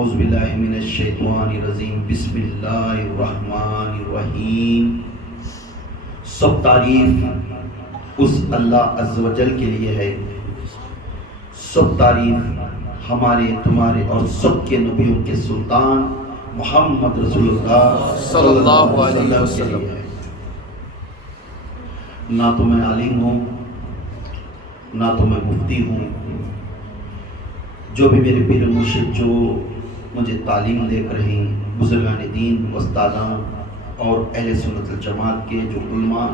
اعوذ باللہ من الشیطان الرجیم بسم اللہ الرحمن الرحیم۔ سب تعریف اس اللہ عز و جل کے لیے ہے، سب تعریف ہمارے تمہارے اور سب کے نبیوں کے سلطان محمد رسول اللہ صلی اللہ علیہ وسلم ہے۔ نہ تو میں عالم ہوں نہ تو میں مفتی ہوں، جو بھی میرے پیر مرشد جو مجھے تعلیم دے کر رہے ہیں، بزرگان دین، استادان اور اہل سنت الجماعت کے جو علماء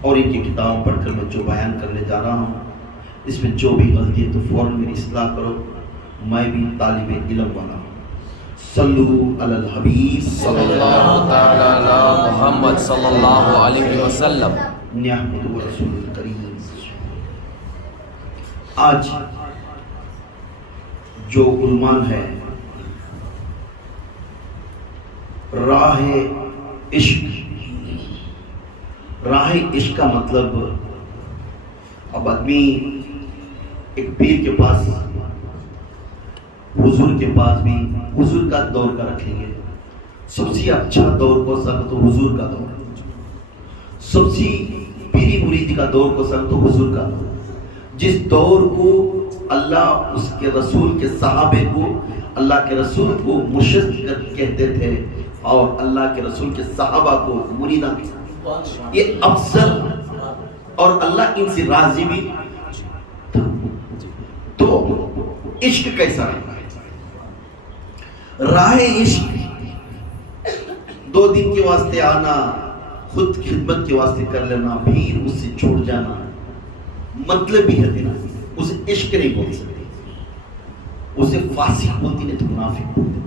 اور ان کی کتاب پڑھ کر میں جو بیان کرنے جا رہا ہوں، اس میں جو بھی غلطی ہے تو فوراً میری اصلاح کرو، میں بھی طالب علم والا ہوں۔ صلو علی الحبیب صلی اللہ تعالی علی محمد صلی اللہ علیہ وسلم۔ نحمدہ رسول الکریم۔ آج جو عنوان ہے راہ عشق، راہ عشق کا مطلب اب آدمی ایک پیر کے پاس، حضور کے پاس بھی حضور کا دور کا رکھیں گے، سب سے اچھا دور کو سب تو حضور کا دور، سب سے پیری مریدی کا دور کو سب تو حضور کا دور، جس دور کو اللہ اس کے رسول کے صحابے کو، اللہ کے رسول کو مرشد کہتے تھے اور اللہ کے رسول کے صحابہ کو مریداں، یہ افضل اور اللہ ان سے راضی بھی تھا۔ تو عشق کیسا رہا ہے؟ راہ عشق 2 دن کے واسطے آنا، خود خدمت کے واسطے کر لینا، پھر اس سے چھوڑ جانا، مطلب بھی ہے دینا، اسے عشق نہیں بول سکتے، اسے فاسق بولتی نہیں تو منافق بولتے۔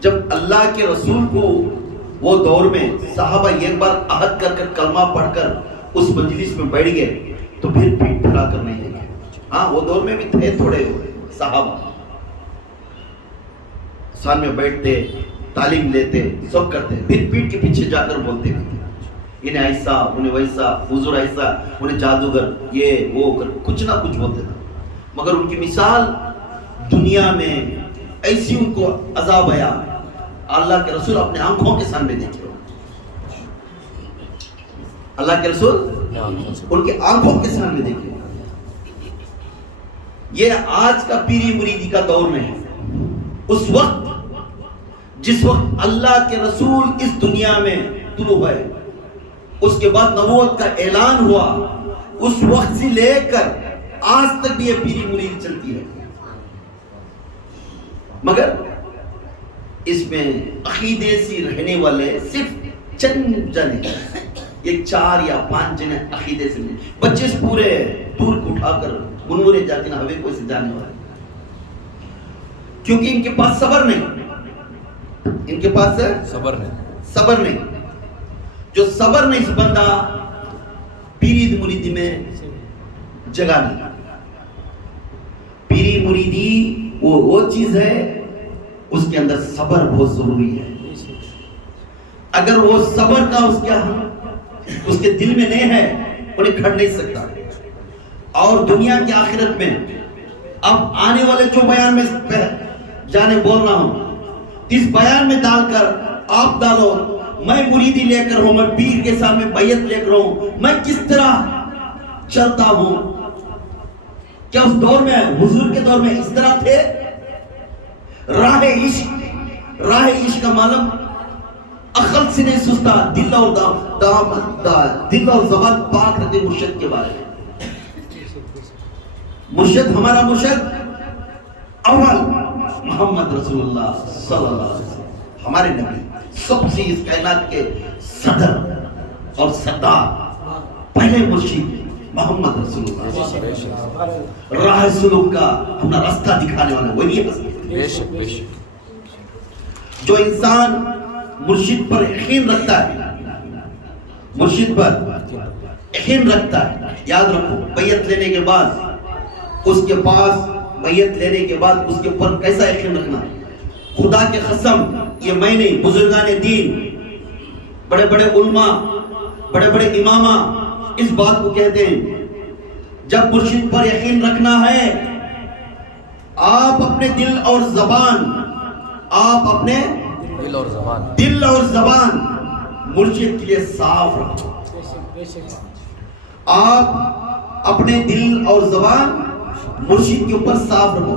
جب اللہ کے رسول کو وہ دور میں صحابہ ایک بار عہد کر کر کلمہ پڑھ کر اس مجلس میں بیٹھ گئے تو پھر پیٹ پھیلا کر نہیں دیکھے۔ ہاں وہ دور میں بھی تھے تھوڑے صحابہ، سال میں بیٹھتے، تعلیم لیتے، سب کرتے، پھر پیٹ کے پیچھے جا کر بولتے بھی، انہیں ایسا انہیں ویسا، حضور ایسا، انہیں جادوگر، یہ وہ کچھ نہ کچھ بولتے تھے، مگر ان کی مثال دنیا میں ایسی ان کو عذاب آیا، اللہ کے رسول اپنے آنکھوں کے سامنے دیکھے، اللہ کے رسول ان کے آنکھوں کے سامنے دیکھے۔ یہ آج کا پیری مریدی کا دور میں ہے، اس وقت جس وقت اللہ کے رسول اس دنیا میں طلوع ہوئے، اس کے بعد نبوت کا اعلان ہوا، اس وقت سے لے کر آج تک بھی یہ پیری مرید چلتی ہے، مگر اس میں عقیدے سے رہنے والے صرف چند جنے، یہ 4 یا 5 جنے عقیدے سے نہیں، بچے پورے دور کو اٹھا کر منورے جاتے نہ ہوئے کوئی سے جانے والے، کیونکہ ان کے پاس صبر نہیں، ان کے پاس صبر نہیں، جو صبر نہیں، اس بندہ پیری مریدی میں جگہ نہیں۔ پیری مریدی وہ چیز ہے، اس کے اندر صبر بہت ضروری ہے، اگر وہ صبر کا اس کے دل میں نہیں ہے، انہیں کھڑ نہیں سکتا۔ اور دنیا کی آخرت میں اب آنے والے جو بیان میں جانے بول رہا ہوں، اس بیان میں ڈال کر آپ ڈالو، میں مریدی لے کر ہوں، میں پیر کے سامنے بیعت لے کر ہوں، میں کس طرح چلتا ہوں، کیا اس دور میں حضور کے دور میں اس طرح تھے؟ راہ عشق کا معلوم عقل سے نہیں سستا، دل اور زبان پاک رکھے مرشد کے بارے میں۔ مرشد، ہمارا مرشد اول محمد رسول اللہ صلی اللہ علیہ وسلم، ہمارے نبی، سب سے اس کائنات کے صدر اور سردار، پہلے مرشد محمد رسول اللہ، راہ سلوک کا اپنا راستہ دکھانے والا وہی ہے۔ جو انسان مرشد پر یقین رکھتا ہے، مرشد پر یقین رکھتا ہے، یاد رکھو، بیعت لینے کے بعد اس کے پاس، بیعت لینے کے بعد اس کے اوپر کیسا یقین رکھنا؟ خدا کے قسم، یہ میں نہیں، بزرگان دین، بڑے بڑے علماء، بڑے بڑے امامہ اس بات کو کہتے ہیں، جب مرشد پر یقین رکھنا ہے، آپ اپنے دل اور زبان، آپ اپنے دل اور زبان، دل اور زبان مرشد کے لیے صاف رکھو. آپ اپنے دل اور زبان مرشد کے اوپر صاف رکھو.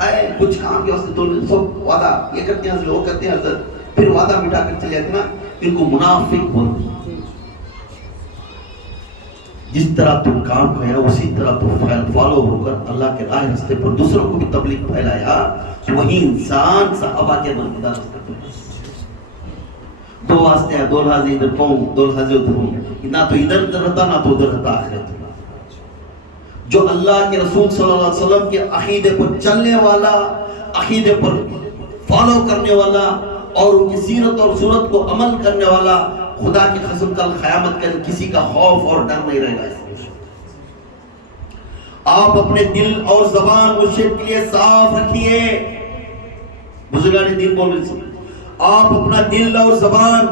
اے کچھ کام کے واسطے تو سب وعدہ یہ کرتے ہیں، وہ کرتے ہیں حضرت، پھر وعدہ مٹا کر چلے جاتے نا، ان کو منافق بولتے ہیں. جس طرح تم کام کیا اسی طرح تو فالو ہو کر اللہ کے راہ راستے پر دوسروں کو بھی تبلیغ پھیلایا. وہی انسان صحابہ کے مرتبہ راستے پر دو واسطے ہیں، دو لحاظ ادھر پاؤں، دو لحاظ ادھر ہوں، نہ تو ادھر رہتا نہ تو ادھر رہتا. آخرت جو اللہ کے رسول صلی اللہ علیہ وسلم کے عقیدے پر چلنے والا، عقیدے پر فالو کرنے والا اور ان کی سیرت اور صورت کو عمل کرنے والا، خدا کی قسم کل قیامت کے کسی کا خوف اور ڈر نہیں رہے گا. آپ اپنے دل اور زبان مرشد کے لیے صاف رکھیے. بزرگان دین بول رہے ہیں آپ اپنا دل اور زبان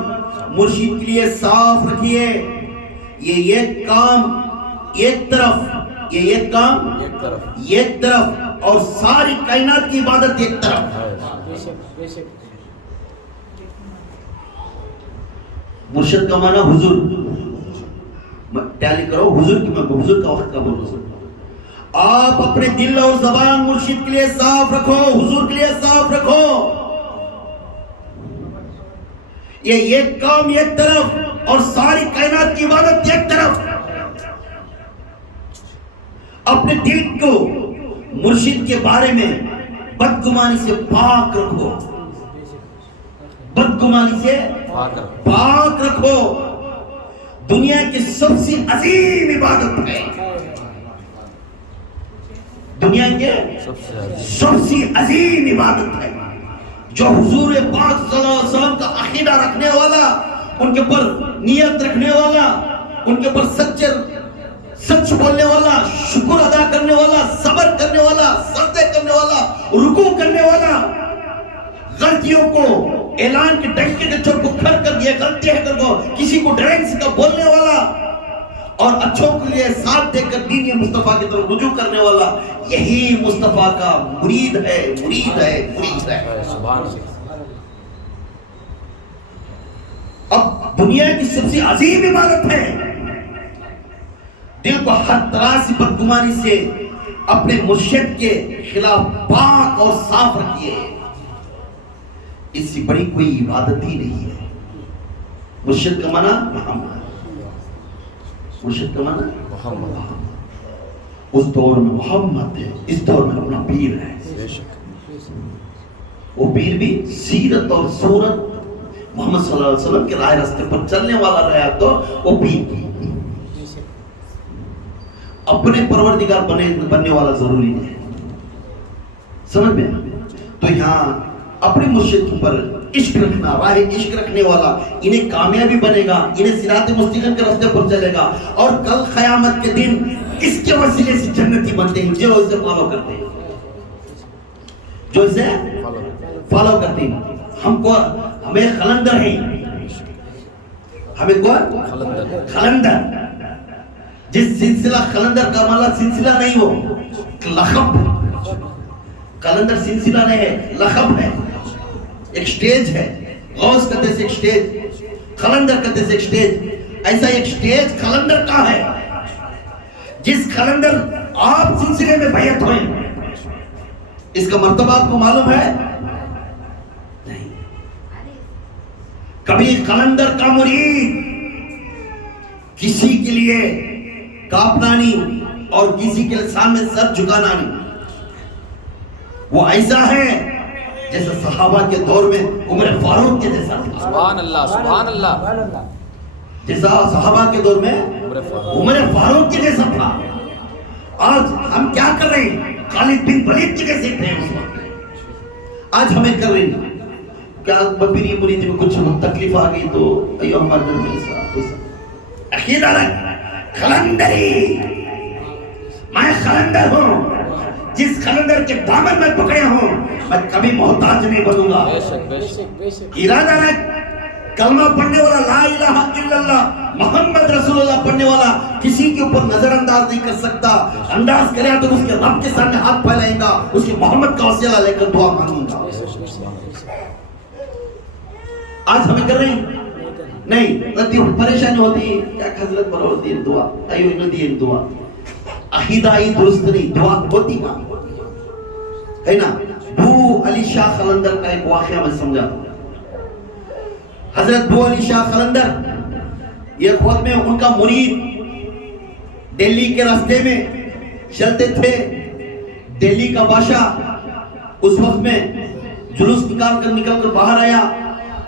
مرشد کے لیے صاف رکھیے. یہ ایک کام ایک طرف، یہ ایک کام ایک طرف اور ساری کائنات کی عبادت ایک طرف. مرشد کا معنی حضور، ٹیلی کرو حضور کی، میں حضور کا وقت کا بول رہا ہوں. آپ اپنے دل اور زبان مرشد کے لیے صاف رکھو، حضور کے لیے صاف رکھو. یہ ایک کام ایک طرف اور ساری کائنات کی عبادت ایک طرف. اپنے دل کو مرشد کے بارے میں بدگمانی سے پاک رکھو، بدگمانی سے پاک رکھو. دنیا کی سب سے عظیم عبادت ہے، دنیا کے سب سے عظیم عبادت ہے جو حضور پاک صلی اللہ علیہ وسلم کا عقیدہ رکھنے والا، ان کے پر نیت رکھنے والا، ان کے پر سچ بولنے والا، شکر ادا کرنے والا، صبر کرنے والا، سجدے کرنے والا، رکوع کرنے والا، غلطیوں کو اعلان کے ڈنکے کے چوٹ کو کھڑ کر یہ غلطی ہے کر کو کسی کو ڈرائنگ سے بولنے والا اور اچھوں کے لیے ساتھ دے کر دین مصطفیٰ کی طرف رجوع کرنے والا، یہی مصطفیٰ کا مرید ہے، مرید ہے، مرید ہے. اب دنیا کی سب سے عظیم عبادت ہے. دل کو ہر طرح سے بدگمانی سے اپنے مرشد کے خلاف پاک اور صاف رکھیے. اس سے بڑی کوئی عبادت ہی نہیں ہے. مرشد کا معنی محمد، مرشد کا معنی محمد. اس دور میں محمد ہے، اس دور میں اپنا پیر ہے. وہ پیر بھی سیرت اور صورت محمد صلی اللہ علیہ وسلم کے راہ راستے پر چلنے والا رہا تو وہ پیر کی. اپنے پروردگار بننے والا ضروری نہیں. سمجھ میں؟ تو یہاں اپنے مرشد پر عشق رکھنا، راہ عشق رکھنے والا انہیں کامیابی بنے گا، انہیں صراط مستقیم کے راستے پر چلے گا اور کل قیامت کے دن اس کے وسیلے سے جنتی بنتے ہیں جو اسے فالو کرتے ہیں، جو اسے فالو کرتے ہیں. ہمیں خلندر ہے، ہمیں کون خلندر، جس سلسلہ خلندر کا مطلب سلسلہ نہیں، وہ لقب. خلندر سلسلہ نہیں ہے، لقب ہے، ایک سٹیج ہے. غوث کہتے سے ایک سٹیج، خلندر کہتے سے ایک سٹیج. ایسا ایک سٹیج خلندر کا ہے جس خلندر آپ سلسلے میں بیعت ہوئے. اس کا مرتبہ آپ کو معلوم ہے؟ نہیں. کبھی خلندر کا مرید کسی کے لیے کاپنا نہیں اور کسی کے سامنے سر جھکانا نہیں. وہ ایسا ہے جیسے صحابہ کے دور میں عمر فاروق کے جیسا تھا. سبحان اللہ، سبحان اللہ. جیسا صحابہ کے دور میں عمر فاروق کے جیسا تھا. آج ہم کیا کر رہے ہیں؟ خالد بن ولید کے جیسے تھے اس وقت. آج ہمیں کر رہے ہیں کیا؟ بپیری مرید میں کچھ تکلیف آ گئی تو ایو ہمارے دل میں ایسا عقیدہ رکھ، خلندری، میں خلندر ہوں. جس خلندر کے دامن میں پکڑے ہوں میں کبھی محتاج نہیں بنوں گا. ارادہ رکھ. کلمہ پڑھنے والا، لا الہ الا اللہ محمد رسول اللہ پڑھنے والا کسی کے اوپر نظر انداز نہیں کر سکتا. انداز کرے تو اس کے رب کے سامنے ہاتھ پھیلائے گا، اس کے محمد کا وسیلہ لے کر دعا مانگوں گا. آج ہمیں کر رہے ہیں نہیں. غلطی پریشانی ہوتی ہے کیا حضرت پر ہوتی ہے دعا ایو نہ دی دعا عقیدہ ہی درست نہیں دعا ہوتی کا ہے نا. بو علی شاہ قلندر کا ایک واقعہ میں سمجھا. حضرت بو علی شاہ قلندر یہ وقت میں ان کا مرید دلی کے راستے میں چلتے تھے. دلی کا بادشاہ اس وقت میں جلوس نکل کر باہر آیا.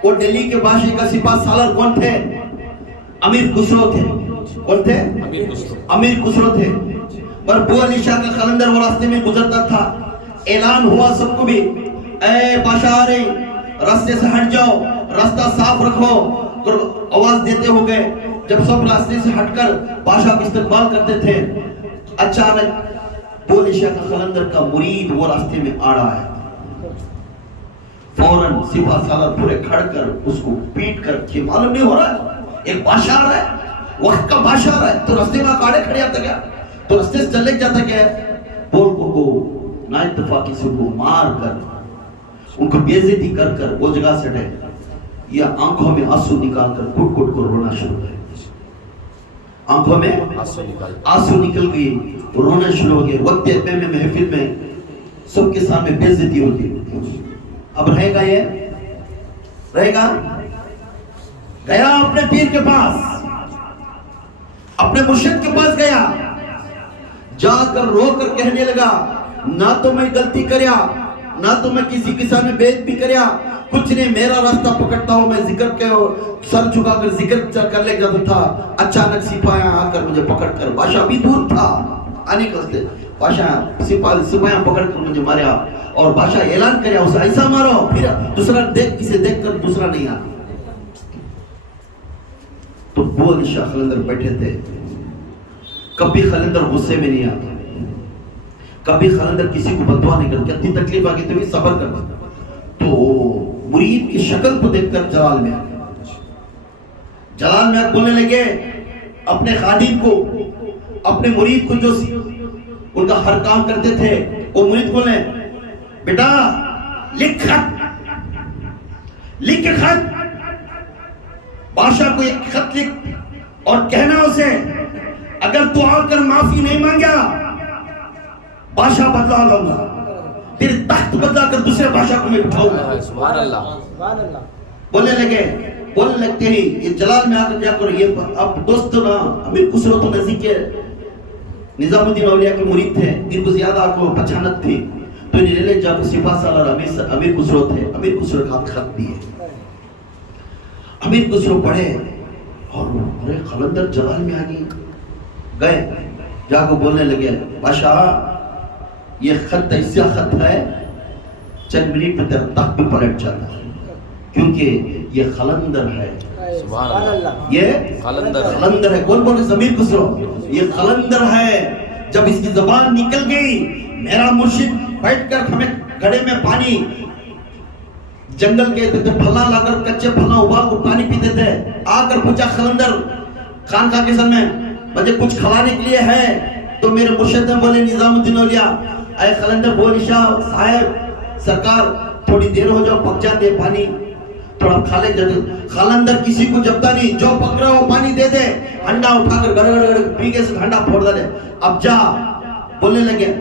اور دلی کے بادشاہ کا سپاہ سالار کون تھے؟ امیر خسرو تھے. کون تھے؟ امیر خسرو تھے. پر بو علی شاہ کا قلندر وہ راستے میں گزرتا تھا. اعلان ہوا سب کو بھی اے بادشاہ آ رہے راستے سے ہٹ جاؤ راستہ صاف رکھو. اور آواز دیتے ہو گئے. جب سب راستے سے ہٹ کر بادشاہ کا استقبال کرتے تھے اچانک بو علی شاہ کا قلندر کا مرید وہ راستے میں آ رہا ہے. فوراً سپاہ سالار پورے کھڑ کر اس کو پیٹ کر کہ معلوم نہیں ہو رہا ہے ایک بادشاہ آ رہا ہے وقت کا بادشاہ آ رہا ہے تو راستے میں کاڑے کھڑے آتا کیا تو راستے سے چلے جاتا کیا ہے. بول کو نا اتفاقی سے کو مار کر ان کو بے عزتی کر کر وہ جگہ سے ہٹے. یا آنکھوں میں آنسو نکال کر کٹ کٹ کر رونا شروع ہے. آنکھوں میں آنسو نکل گئی رونا شروع ہو گیا. وقت میں محفل میں سب کے سامنے بے عزتی ہوتی. اب رہے گا یہ رہے گا. گیا اپنے پیر کے پاس اپنے مرشد کے پاس گیا. جا کر رو کر کہنے لگا نہ تو میں غلطی کریا نہ تو میں کسی کے سامنے بیعت بھی کریا کچھ نہیں. میرا راستہ پکڑتا ہوں میں ذکر کے سر جھکا کر ذکر کر لے جاتا تھا. اچانک سپاہیاں آ کر مجھے پکڑ کر بادشاہ بھی دور تھا آنے کے راستے بادشاہ سپاہیاں پکڑ کر مجھے ماریا اور بادشاہ اعلان کریا اسے ایسا مارو پھر دوسرا اسے دیکھ کر دوسرا نہیں آ. تو بو علی شاہ قلندر بیٹھے تھے. کبھی قلندر غصے میں نہیں آتا کبھی قلندر کسی کو بددعا نہیں کرتا. کتنی تکلیف آ گئی تو بھی صبر کرتا. تو مرید کی شکل کو دیکھ کر جلال میں بولنے لگے اپنے خادم کو اپنے مرید کو جو ان کا ہر کام کرتے تھے وہ مرید بولے بیٹا لکھ کے خط بادشاہ کو ایک خط لکھ اور کہنا اسے اگر تو آ کر معافی نہیں مانگا بادشاہ بدلا لاؤں گا پھر تخت بدلا کر دوسرے بادشاہ کو میں بٹھاؤں گا. سبحان اللہ. بولنے لگتے ہی یہ جلال میں آ کر کیا کرو یہ اب دوست نا امیر خسرو تو نزدیک کے نظام الدین اولیاء کے مرید تھے. ان کو زیادہ آپ کو پہچانت تھی تو انہیں لے جا کر سپاہ سالار امیر خسرو تھے. امیر خسرو کا خط دیے. امیر خسرو پڑھے اور ارے قلندر جلال میں آ گئے جا کو بولنے لگے بادشاہ یہ خط ایسا خط ہے چند منٹ میں تیرا تخت بھی پلٹ جاتا ہے کیونکہ یہ قلندر ہے. سبحان اللہ. یہ قلندر ہے. کون بولے امیر خسرو یہ قلندر ہے. جب اس کی زبان نکل گئی میرا مرشد بیٹھ کر ہمیں گھڑے میں پانی جنگل کے پھلنا لا کر کچے پھلنا ابال کو پانی پیتے تھے. آ کر پوچھا قلندر خانقاہ کے سامنے مجھے کچھ کھلانے کے لیے ہے تو میرے مرشد نے بولے نظام الدین اولیاء اے قلندر بو علی شاہ صاحب سرکار تھوڑی دیر ہو جاؤ پک جاتے پانی تھوڑا کھا لے جاتے. قلندر کسی کو جبتا نہیں جو پک رہا ہو پانی دے دے ہنڈا اٹھا کر گڑ گڑ پی کے ہنڈا پھوڑ دے. اب جا بولنے لگے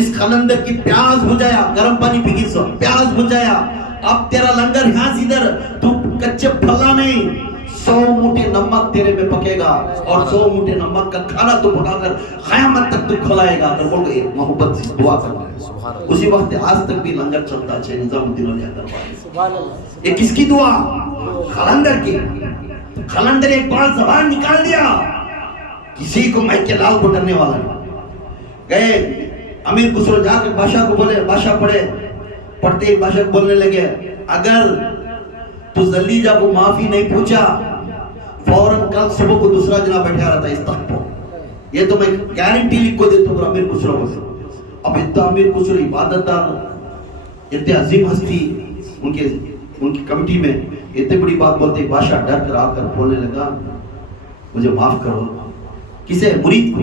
اس قلندر کی پیاس بجھایا گرم پانی پی کے سو پیاس بجھایا. اب تیرا لنگر یہاں سے ادھر تو کچے پھلا نہیں 100 موٹے نمک تیرے میں پکے گا اور 100 موٹے نمک کا کھانا تو پکا کر قیامت تک تو کھلائے گا. اگر بول گئے محبت سے دعا کرنا ہے اسی وقت آج تک بھی لنگر چلتا ہے نظام الدین اولیاء دربار. یہ کس کی دعا؟ قلندر کی. قلندر ایک بار زبان نکال دیا کسی کو میں کے لال کو ڈرنے والا نہیں. گئے امیر خسرو جا کر بادشاہ کو بولے بادشاہ پڑھتے ہی بادشاہ بولنے لگے اگر تو زلیجہ کو معافی نہیں پوچھا فوراً کل صبح کو دوسرا جناب بیٹھا رہتا اس تخت پر. یہ تو میں گارنٹی لکھ کو دیتا ہوں امیر خسرو کو. اب اتنا امیر خسرو عبادت دار اتنے عظیم ہستی ان کی کمیٹی میں اتنی بڑی بات بولتے بادشاہ ڈر کر آ کر بولنے لگا مجھے معاف کرو. کسے؟ مرید کو.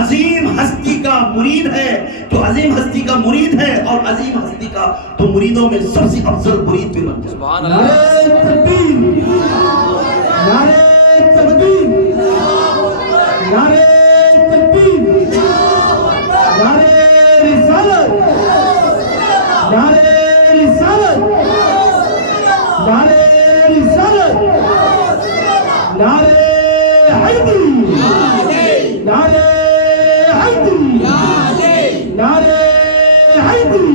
عظیم ہستی کا مرید ہے، تو عظیم ہستی کا مرید ہے، اور عظیم ہستی کا تو مریدوں میں سب سے افضل مرید بھی بن جائے۔ سبحان نعرہ اللہ، تکبیر، نعرہ تکبیر، نعرہ تکبیر، نعرہ رسالت، نعرہ رسالت، نعرہ رسالت، نعرہ حیدری، نعرہ حیدری، نعرہ حیدری،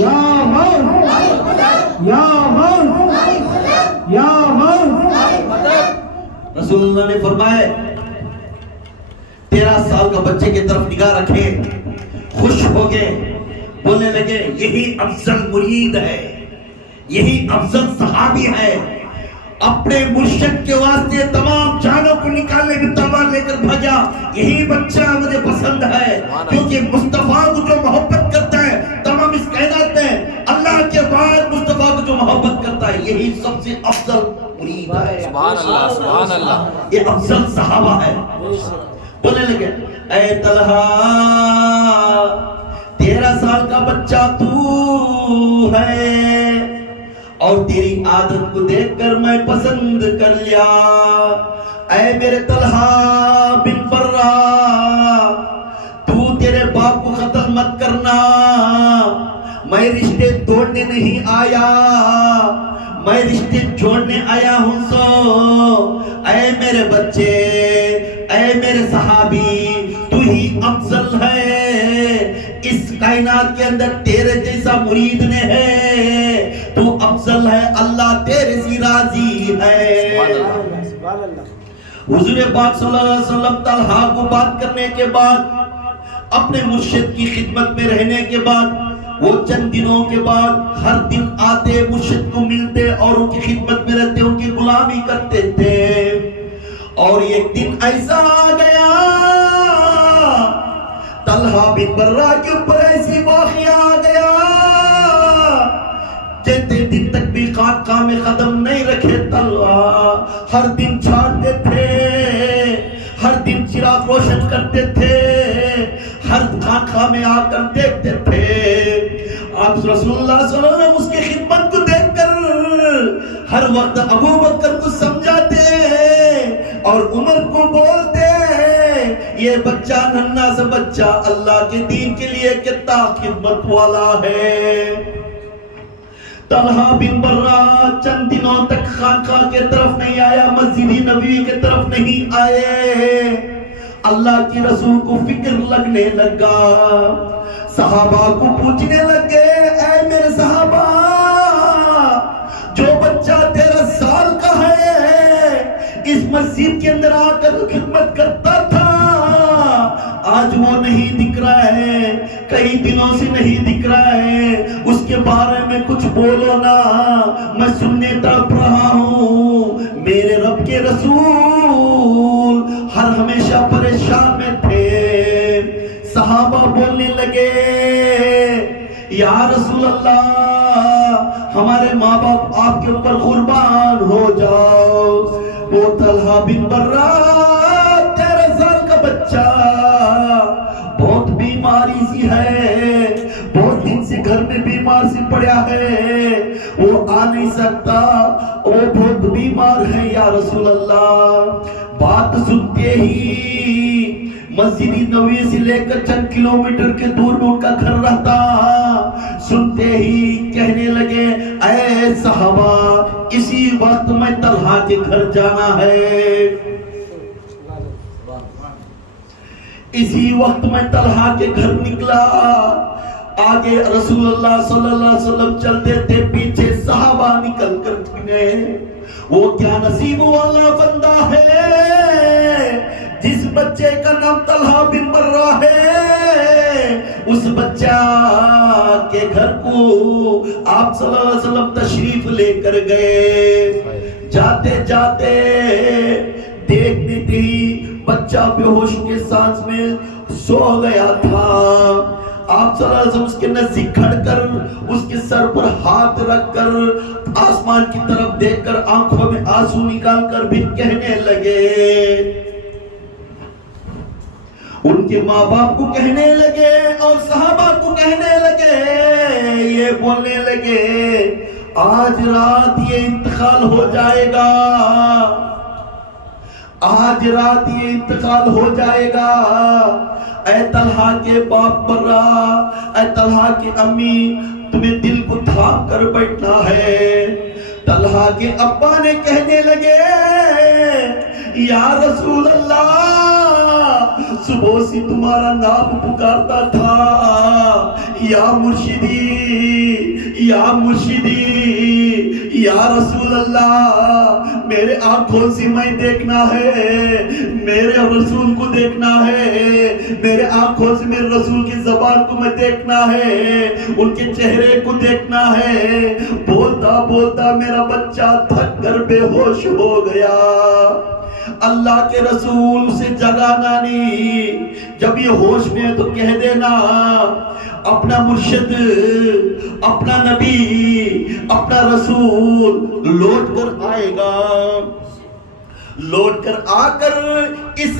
یا غوث، یا غوث، یا غوث۔ رسول اللہ نے فرمایا 13 سال کا بچے کی طرف نگاہ رکھے، خوش ہو گئے، بولنے لگے یہی افضل مرید ہے، یہی افضل صحابی ہے، اپنے مرشد کے واسطے تمام جانوں کو نکالنے کی تلوار لے کر بھاگا، یہی بچہ مجھے پسند ہے، کیونکہ مصطفیٰ کو جو محبت کرتا ہے تمام اس کائنات میں، اللہ کے بعد مصطفیٰ کو جو محبت کرتا ہے یہی سب سے افضل مرید ہے۔ سبحان اللہ، سبحان اللہ، یہ افضل صحابہ ہے۔ بولنے لگے اے طلحہ 13 سال کا بچہ تو ہے، اور تیری عادت کو دیکھ کر میں پسند کر لیا، اے میرے طلحہ بن برہ تو تیرے باپ کو قتل مت کرنا، میں رشتے توڑنے نہیں آیا، میں رشتے جوڑنے آیا ہوں، سو اے میرے بچے، اے میرے صحابی، تو ہی افضل ہے، اس کائنات کے اندر تیرے جیسا مرید نے ہے، تو افضل ہے، اللہ تیرے سے راضی ہے۔ حضور پاک صلی اللہ علیہ وسلم طلحہ کو بات کرنے کے بعد، اپنے مرشد کی خدمت میں رہنے کے بعد، وہ چند دنوں کے بعد ہر دن آتے، مرشد کو ملتے اور ان کی خدمت میں رہتے، ان کی غلامی کرتے تھے، اور ایک دن ایسا آ گیا طلحہ بن برہ کے اوپر ایسی واقعہ آ گیا، جتنے دن تک بھی خانقاہ میں قدم نہیں رکھے طلحہ، ہر دن چھاڑتے تھے، ہر دن چراغ روشن کرتے تھے، ہر خانقاہ میں آ کر دیکھتے تھے۔ آپ رسول اللہ صلی اللہ علیہ وسلم اس کی خدمت کو دیکھ کر ہر وقت ابو بکر کو سمجھاتے اور عمر کو بولتے، یہ بچہ ننھا سا بچہ اللہ کے دین کے لیے کتنا خدمت والا ہے۔ طلحہ بن برہ چند دنوں تک خانقاہ کے طرف نہیں آیا، مسجد نبوی کے طرف نہیں آئے، اللہ کی رسول کو فکر لگنے لگا، صحابہ کو پوچھنے لگے، اے میرے صحابہ، جو بچہ 13 سال کا ہے اس مسجد کے اندر آ کر خدمت کرتا تھا، آج وہ نہیں دکھ رہا ہے، کئی دنوں سے نہیں دکھ رہا ہے، اس کے بارے میں کچھ بولو نا، میں سننے تڑپ رہا ہوں۔ میرے رب کے رسول ہر ہمیشہ پریشان میں تھے۔ صحابہ بولنے لگے، یا رسول اللہ، ہمارے ماں باپ آپ کے اوپر قربان ہو جاؤ۔ وہ طلحہ بن برہ 13 سال کا بچہ، بہت بیماری سی ہے، بہت دن سے گھر میں بیمار سی پڑیا ہے، وہ آ نہیں سکتا، وہ بہت بیمار ہے یا رسول اللہ۔ بات سنتے ہی مسجد نبوی سے لے کر چند کلومیٹر کے دور میں ان کا گھر رہتا، سنتے ہی کہنے لگے، اے صحابہ، اسی وقت میں طلحہ کے گھر جانا ہے، اسی وقت میں طلحہ کے گھر نکلا۔ آگے رسول اللہ صلی اللہ علیہ وسلم چلتے تھے، پیچھے صحابہ نکل کر گئے۔ وہ کیا نصیب والا بندہ ہے جس بچے کا نام طلحہ بن برہ ہے، اس بچہ کے گھر کو آپ صلی اللہ علیہ وسلم تشریف لے کر گئے۔ جاتے جاتے دیکھتے ہی بچہ بے ہوش کے سانس میں سو گیا تھا۔ آپ صلی اللہ علیہ وسلم اس کے نزدیک کھڑ کر اس کے سر پر ہاتھ رکھ کر آسمان کی طرف دیکھ کر آنکھوں میں آنسو نکال کر بھی کہنے لگے، ان کے ماں باپ کو کہنے لگے اور صحابہ کو کہنے لگے، یہ بولنے لگے آج رات یہ انتقال ہو جائے گا، آج رات یہ انتقال ہو جائے گا۔ اے طلحہ کے باپ برا، اے طلحہ کی امی، تمہیں دل کو تھام کر بیٹھنا ہے۔ طلحہ کے ابا نے کہنے لگے یا رسول اللہ، صبح سے تمہارا نام پکارتا تھا، یا مرشدی یا مرشدی، یا رسول اللہ میرے آنکھوں سے میں دیکھنا ہے، میرے رسول کو دیکھنا ہے، میرے آنکھوں سے میرے رسول کی زبان کو میں دیکھنا ہے، ان کے چہرے کو دیکھنا ہے۔ بولتا بولتا میرا بچہ تھک کر بے ہوش ہو گیا۔ اللہ کے رسول اسے جگانا نہیں، جب یہ ہوش میں ہے تو کہہ دینا اپنا مرشد، اپنا نبی، اپنا رسول لوٹ کر آئے گا، لوٹ کر آ کر اس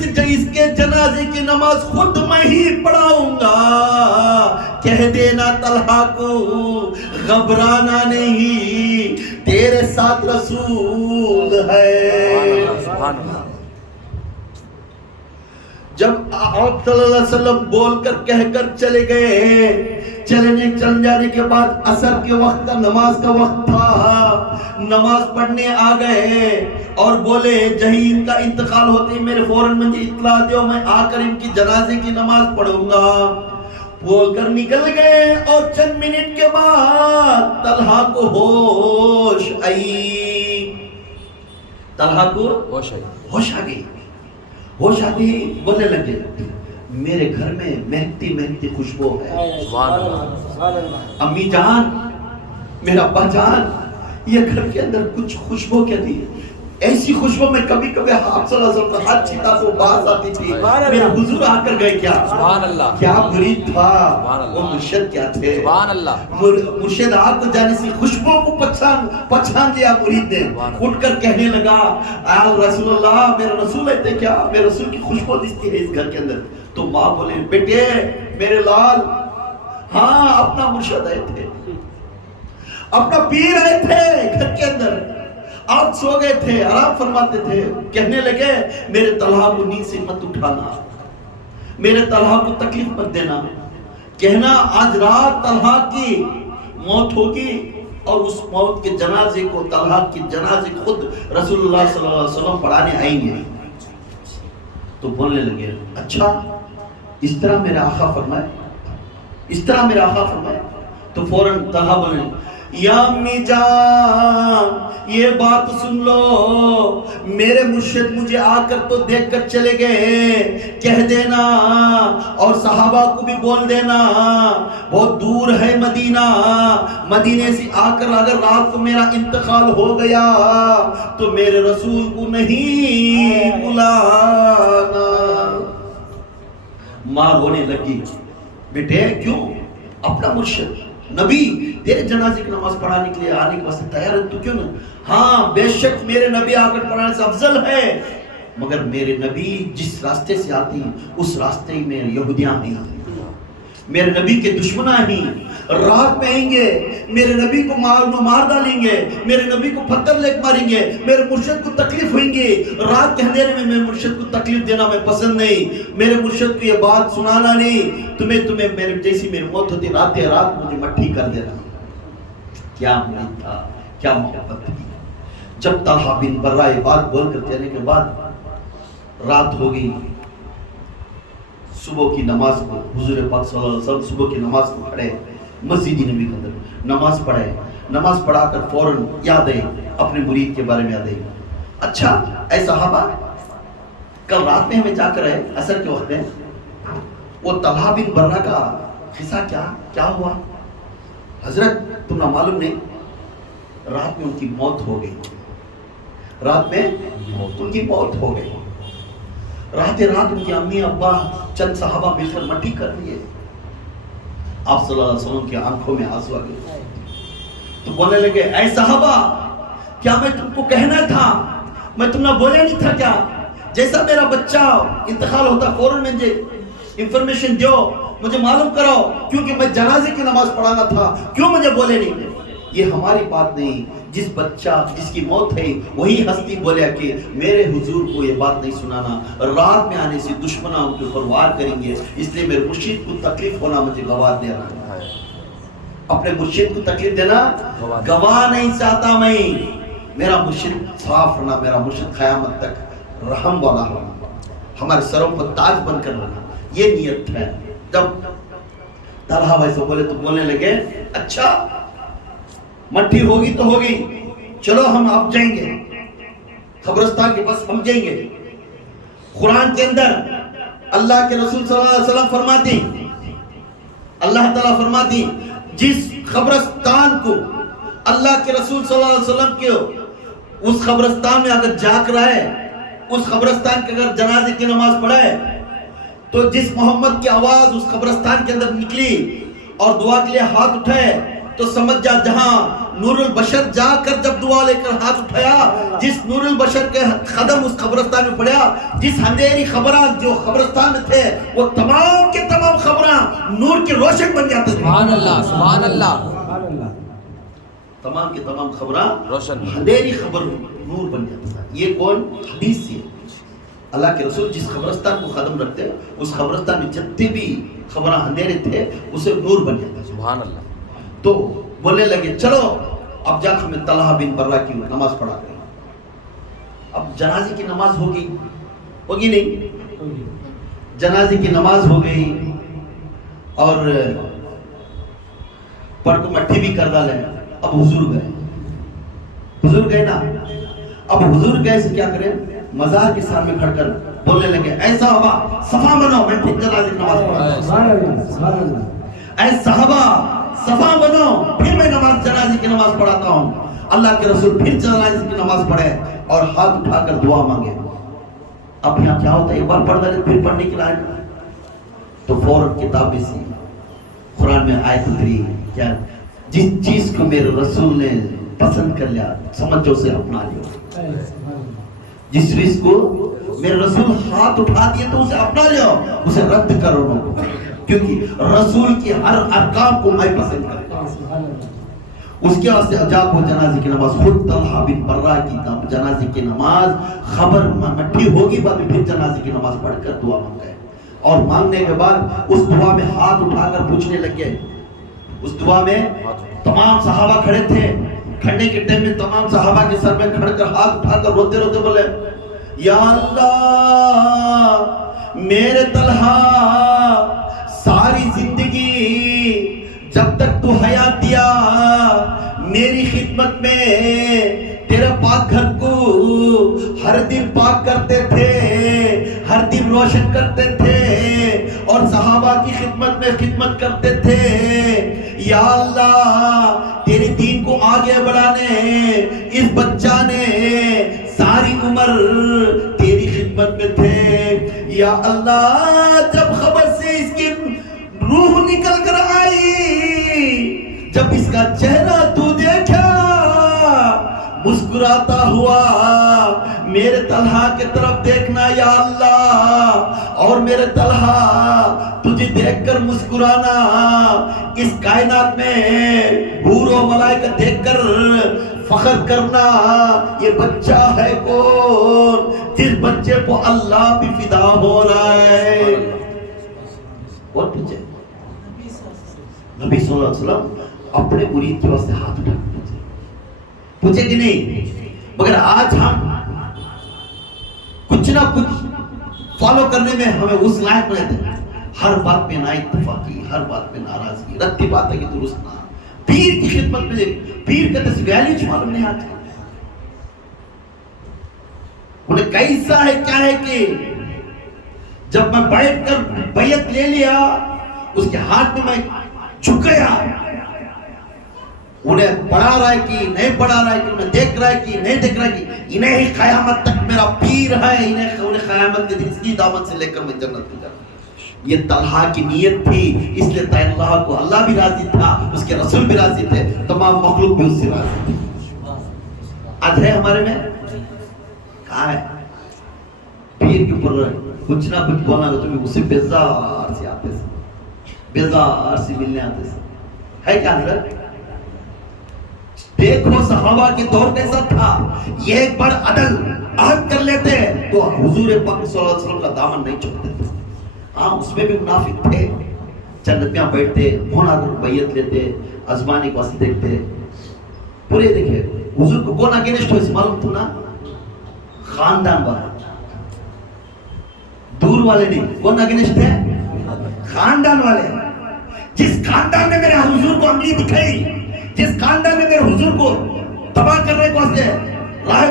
کے جنازے کی نماز خود میں ہی پڑھاؤں گا۔ کہہ دینا طلحہ کو گھبرانا نہیں، تیرے ساتھ رسول ہے۔ جب آپ صلی اللہ علیہ وسلم بول کر کہہ کر چلے گئے، چل جانے کے بعد عصر کے وقت کا نماز کا وقت تھا، نماز پڑھنے آ گئے اور بولے جہی ان کا انتقال ہوتے میرے فوراً مجھے اطلاع دیو، میں آ کر ان کی جنازے کی نماز پڑھوں گا۔ بول کر نکل گئے اور چند منٹ کے بعد طلحہ کو ہوش آئی، طلحہ کو ہوش آ گئی۔ ہوش آتی بولنے لگے میرے گھر میں مہکتی مہکتی خوشبو ہے، امی جان، میرا ابا جان، یہ گھر کے اندر کچھ خوشبو کیا تھی؟ ایسی خوشبو میں کبھی کبھی آپ صلی اللہ علیہ وسلم ہاتھ چیتا کو باز آتی تھی، میرے حضور آ کر گئے کیا؟ کیا مرید تھا وہ، مرشد کیا تھے؟ مرشد آ کو جانے سے خوشبو کو پہچان لیا مرید نے، اٹھ کر کہنے لگا رسول اللہ میرے رسول آئے تھے کیا؟ میرے رسول کی خوشبو دستی ہے اس گھر کے اندر۔ تو ماں بولے بیٹے میرے لال، ہاں اپنا مرشد آئے تھے، اپنا پیر آئے تھے گھر کے اندر، آپ سو گئے تھے، آرام فرماتے تھے۔ کہنے لگے میرے طلحہ کو نیند سے مت اٹھانا، میرے طلحہ کو تکلیف مت دینا، کہنا آج رات طلحہ کی موت ہوگی اور اس موت کے جنازے کو، طلحہ کی جنازے خود رسول اللہ صلی اللہ علیہ وسلم پڑھانے آئیں گے۔ تو بولنے لگے اچھا اس طرح میرے آقا فرمائے، اس طرح میرے آقا فرمائے۔ تو فوراً طلحہ بولے یا امی جان یہ بات سن لو، میرے مرشد مجھے آ کر تو دیکھ کر چلے گئے، کہہ دینا اور صحابہ کو بھی بول دینا بہت دور ہے مدینہ، مدینے سے آ کر اگر رات کو میرا انتقال ہو گیا تو میرے رسول کو نہیں بلانا۔ ماں رونے لگی بیٹے کیوں؟ اپنا مرشد نبی تیرے جنازے کی نماز پڑھانے کے لیے آنے کے واسطے تیار ہے تو کیوں نہ؟ ہاں بے شک میرے نبی آ کر پڑھانے سے افضل ہے، مگر میرے نبی جس راستے سے آتی ہیں اس راستے میں یہودیاں نہیں آتی، میرے نبی کے دشمناں ہی رات میں آئیں گے، میرے نبی کو مار ڈالیں گے، میرے نبی کو پتھر لے ماریں گے، میرے مرشد کو تکلیف ہوئیں گے۔ رات کے اندھیرے میں میرے مرشد کو تکلیف دینا میں پسند نہیں، میرے مرشد کو یہ بات سنانا نہیں، تمہیں میرے جیسی میری موت ہوتی رات مجھے مٹھی کر دینا۔ کیا مرید تھا، کیا محبت تھی۔ جب طلحہ بن برہ یہ بات بول کر چلنے کے بعد رات ہو گئی، صبح کی نماز کو حضور پاک صلی اللہ علیہ وسلم صبح کی نماز کو پڑھے، مسجد نبی کے اندر نماز پڑھے، نماز پڑھا کر فوراً یاد آئی اپنے مرید کے بارے میں یاد آئی، اچھا اے صحابہ کل رات میں ہمیں جا کر آئے عصر کے وقت میں وہ طلحہ بن برہ کا قصہ کیا ہوا؟ حضرت تم نہ معلوم نہیں، رات میں ان کی موت ہو گئی، رات میں ان کی موت ہو گئی، رات ان کی امی ابا چند صحابہ مل کر مٹی کر لیے، آپ صلی اللہ علیہ وسلم کی آنکھوں میں آنسو آ گئے، تو بولنے لگے اے صحابہ کیا میں تم کو کہنا تھا، میں تم نہ بولے نہیں تھا کیا؟ جیسا میرا بچہ انتقال ہوتا فوراً انفارمیشن دو, مجھے معلوم کرو, کیونکہ میں جنازے کی نماز پڑھانا تھا, کیوں مجھے بولے نہیں؟ یہ ہماری بات نہیں. جس بچہ جس کی موت ہے وہی ہستی بولے کہ میرے حضور کو یہ بات نہیں سنانا, رات میں آنے سے دشمناں ان کے اوپر وار کریں گے, اس لیے میرے مرشد کو تکلیف ہونا مجھے گواہ دینا, اپنے مرشد کو تکلیف دینا گواہ نہیں چاہتا میں. میرا مرشد صاف رہنا, میرا مرشد قیامت تک رحم والا ہونا, ہمارے سروں پر تاج بن کر رہنا, یہ نیت ہے. جب طلحہ بھائی سے بولے تو بولنے لگے اچھا مٹی ہوگی تو ہوگی, چلو ہم اب جائیں گے قبرستان کے پاس, ہم جائیں گے. قرآن کے اندر اللہ کے رسول صلی اللہ علیہ وسلم فرماتی, اللہ تعالیٰ فرماتی, جس قبرستان کو اللہ کے رسول صلی اللہ علیہ وسلم کے اس قبرستان میں اگر جا کر آئے, اس قبرستان کے اگر جنازے کی نماز پڑھائے, تو جس محمد کی آواز اس قبرستان کے اندر نکلی اور دعا کے لیے ہاتھ اٹھائے, تو سمجھ جا جہاں نور البشر جا کر جب دعا لے کر ہاتھ اٹھایا, جس نور البشر کے قدم اس قبرستان میں پڑیا, جس اندھیری خبران جو قبرستان میں تھے وہ تمام کے تمام خبران نور کے روشن بن جاتے تھے. سبحان اللہ, سبحان اللہ, تمام کے تمام خبران روشن, اندھیری خبر نور بن جاتا تھا. یہ کون حدیث سے اللہ کے رسول جس قبرستان کو قدم رکھتے اس قبرستان میں جتنے بھی خبران اندھیرے تھے اسے نور بن جاتا. سبحان اللہ. تو بولنے لگے چلو اب جا کر ہمیں طلحہ بن برہ کی نماز پڑھا کریں. اب جنازے کی نماز ہوگی نہیں, جنازے کی نماز ہو گئی اور پڑھ کو مٹھی بھی کر ڈالے. اب حضور گئے نا, اب حضور گئے سے کیا کریں, مزار کے سامنے کھڑ کر بولنے لگے اے صحابہ صفا بنو, میں پھر جنازے کی نماز پڑھا. اے صحابہ صفا بنو, پھر میں جنازے کی نماز پڑھاتا ہوں. اللہ کے رسول پھر جنازے کی نماز پڑھے اور ہاتھ اٹھا کر دعا مانگے. اب یہاں کیا ہوتا ہے, ایک بار پڑھ ڈالے پھر پڑھنے کے لائن, تو فوراً کتاب میں سے قرآن میں آیت اتری, کیا جس چیز کو میرے رسول نے پسند کر لیا سمجھو اسے اپنا لو, جس چیز کو میرے رسول ہاتھ اٹھا دیے تو اسے اپنا لو, اسے رد کرو, کیونکہ رسول کی ہر ارکان کو میں پسند کرتا ہوں. اس کے واسطے جاپ ہو جنازے کی نماز, خود طلحہ بن برہ کی جنازے کی نماز خبر مٹھی ہوگی بعد میں پھر جنازے کی نماز پڑھ کر دعا مانگے, اور مانگنے کے بعد اس دعا میں ہاتھ اٹھا کر پوچھنے لگے. اس دعا میں تمام صحابہ کھڑے تھے, کھڑنے کے ٹائم میں تمام صحابہ کے سر میں کھڑ کر ہاتھ اٹھا کر روتے روتے بولے یا اللہ میرے طلحہ ساری زندگی جب تک تو حیات دیا میری خدمت میں تیرے پاک گھر کو ہر دن پاک کرتے تھے, ہر دن روشن کرتے تھے اور صحابہ کی خدمت میں خدمت کرتے تھے. یا اللہ تیرے دین کو آگے بڑھانے اس بچہ نے ساری عمر تیری خدمت میں تھے. یا اللہ جب خبر سے اس کی روح نکل کر آئی, جب اس کا چہرہ تو دیکھا مسکراتا ہوا, میرے طلحہ کی طرف دیکھنا یا اللہ, اور میرے طلحہ تجھے دیکھ کر مسکرانا, اس کائنات میں حور و ملائکہ دیکھ کر فخر کرنا. یہ بچہ ہے کون جس بچے کو اللہ بھی فدا ہو رہا ہے. اور پوچھے نبی صلی اللہ علیہ وسلم اپنے مرید کے واسطے ہاتھ اٹھا پوچھے کہ نہیں, مگر آج ہم کچھ نہ کچھ فالو کرنے میں ہمیں اس لائق رہتے ہیں. ہر بات پہ نا اتفاقی, ہر بات پہ ناراضگی, رتی بات ہے کہ درست نہ. پیر کی خدمت میں پیر کا ویلیو معلوم نہیں آج, انہیں کیسا ہے کیا ہے کہ جب میں بیٹھ کر بیعت لے لیا اس کے ہاتھ میں جھک گیا, انہیں پڑھا رہا ہے کہ نہیں پڑھا رہا ہے, کہ انہیں دیکھ رہا ہے کہ نہیں دیکھ رہا ہے, کہ انہیں ہی قیامت تک میرا پیر ہے, انہیں قیامت کے دن اس کی دامن سے لے کر میں جنت میں جاؤں. یہ طلحہ کی نیت تھی, اس لیے اللہ کو اللہ بھی راضی تھا, اس کے رسول بھی راضی تھے, تمام مخلوق بھی اس سے راضی تھی. آج ہے ہمارے میں کہاں ہے پیر کے اوپر کچھ نہ کچھ بولنا تو تمہیں اسے بیزار سے آتے سے، بیزار سے ملنے آتے سے، ہے کیا حضرت؟ دیکھو صحابہ کے دور کیسا تھا، یہ ایک بار عہد کر لیتے تو حضور پاک صلی اللہ علیہ وسلم کا دامن نہیں چھوڑتے تھے۔ ہاں اس میں بھی منافق تھے، جنتیاں بیٹھتے، ہونا بیعت لیتے، ازمانے کو واسطے دیکھتے، پورے دیکھے حضور کو کون اگینسٹ ہوئے معلوم تھا نا؟ خاندان والے، دور والے نہیں، کون اگینسٹ ہے؟ خاندان والے۔ جس خاندان نے میرے حضور کو انگلی دکھائی، جس خاندان نے میرے حضور کو تباہ کرنے کو واسطے راہ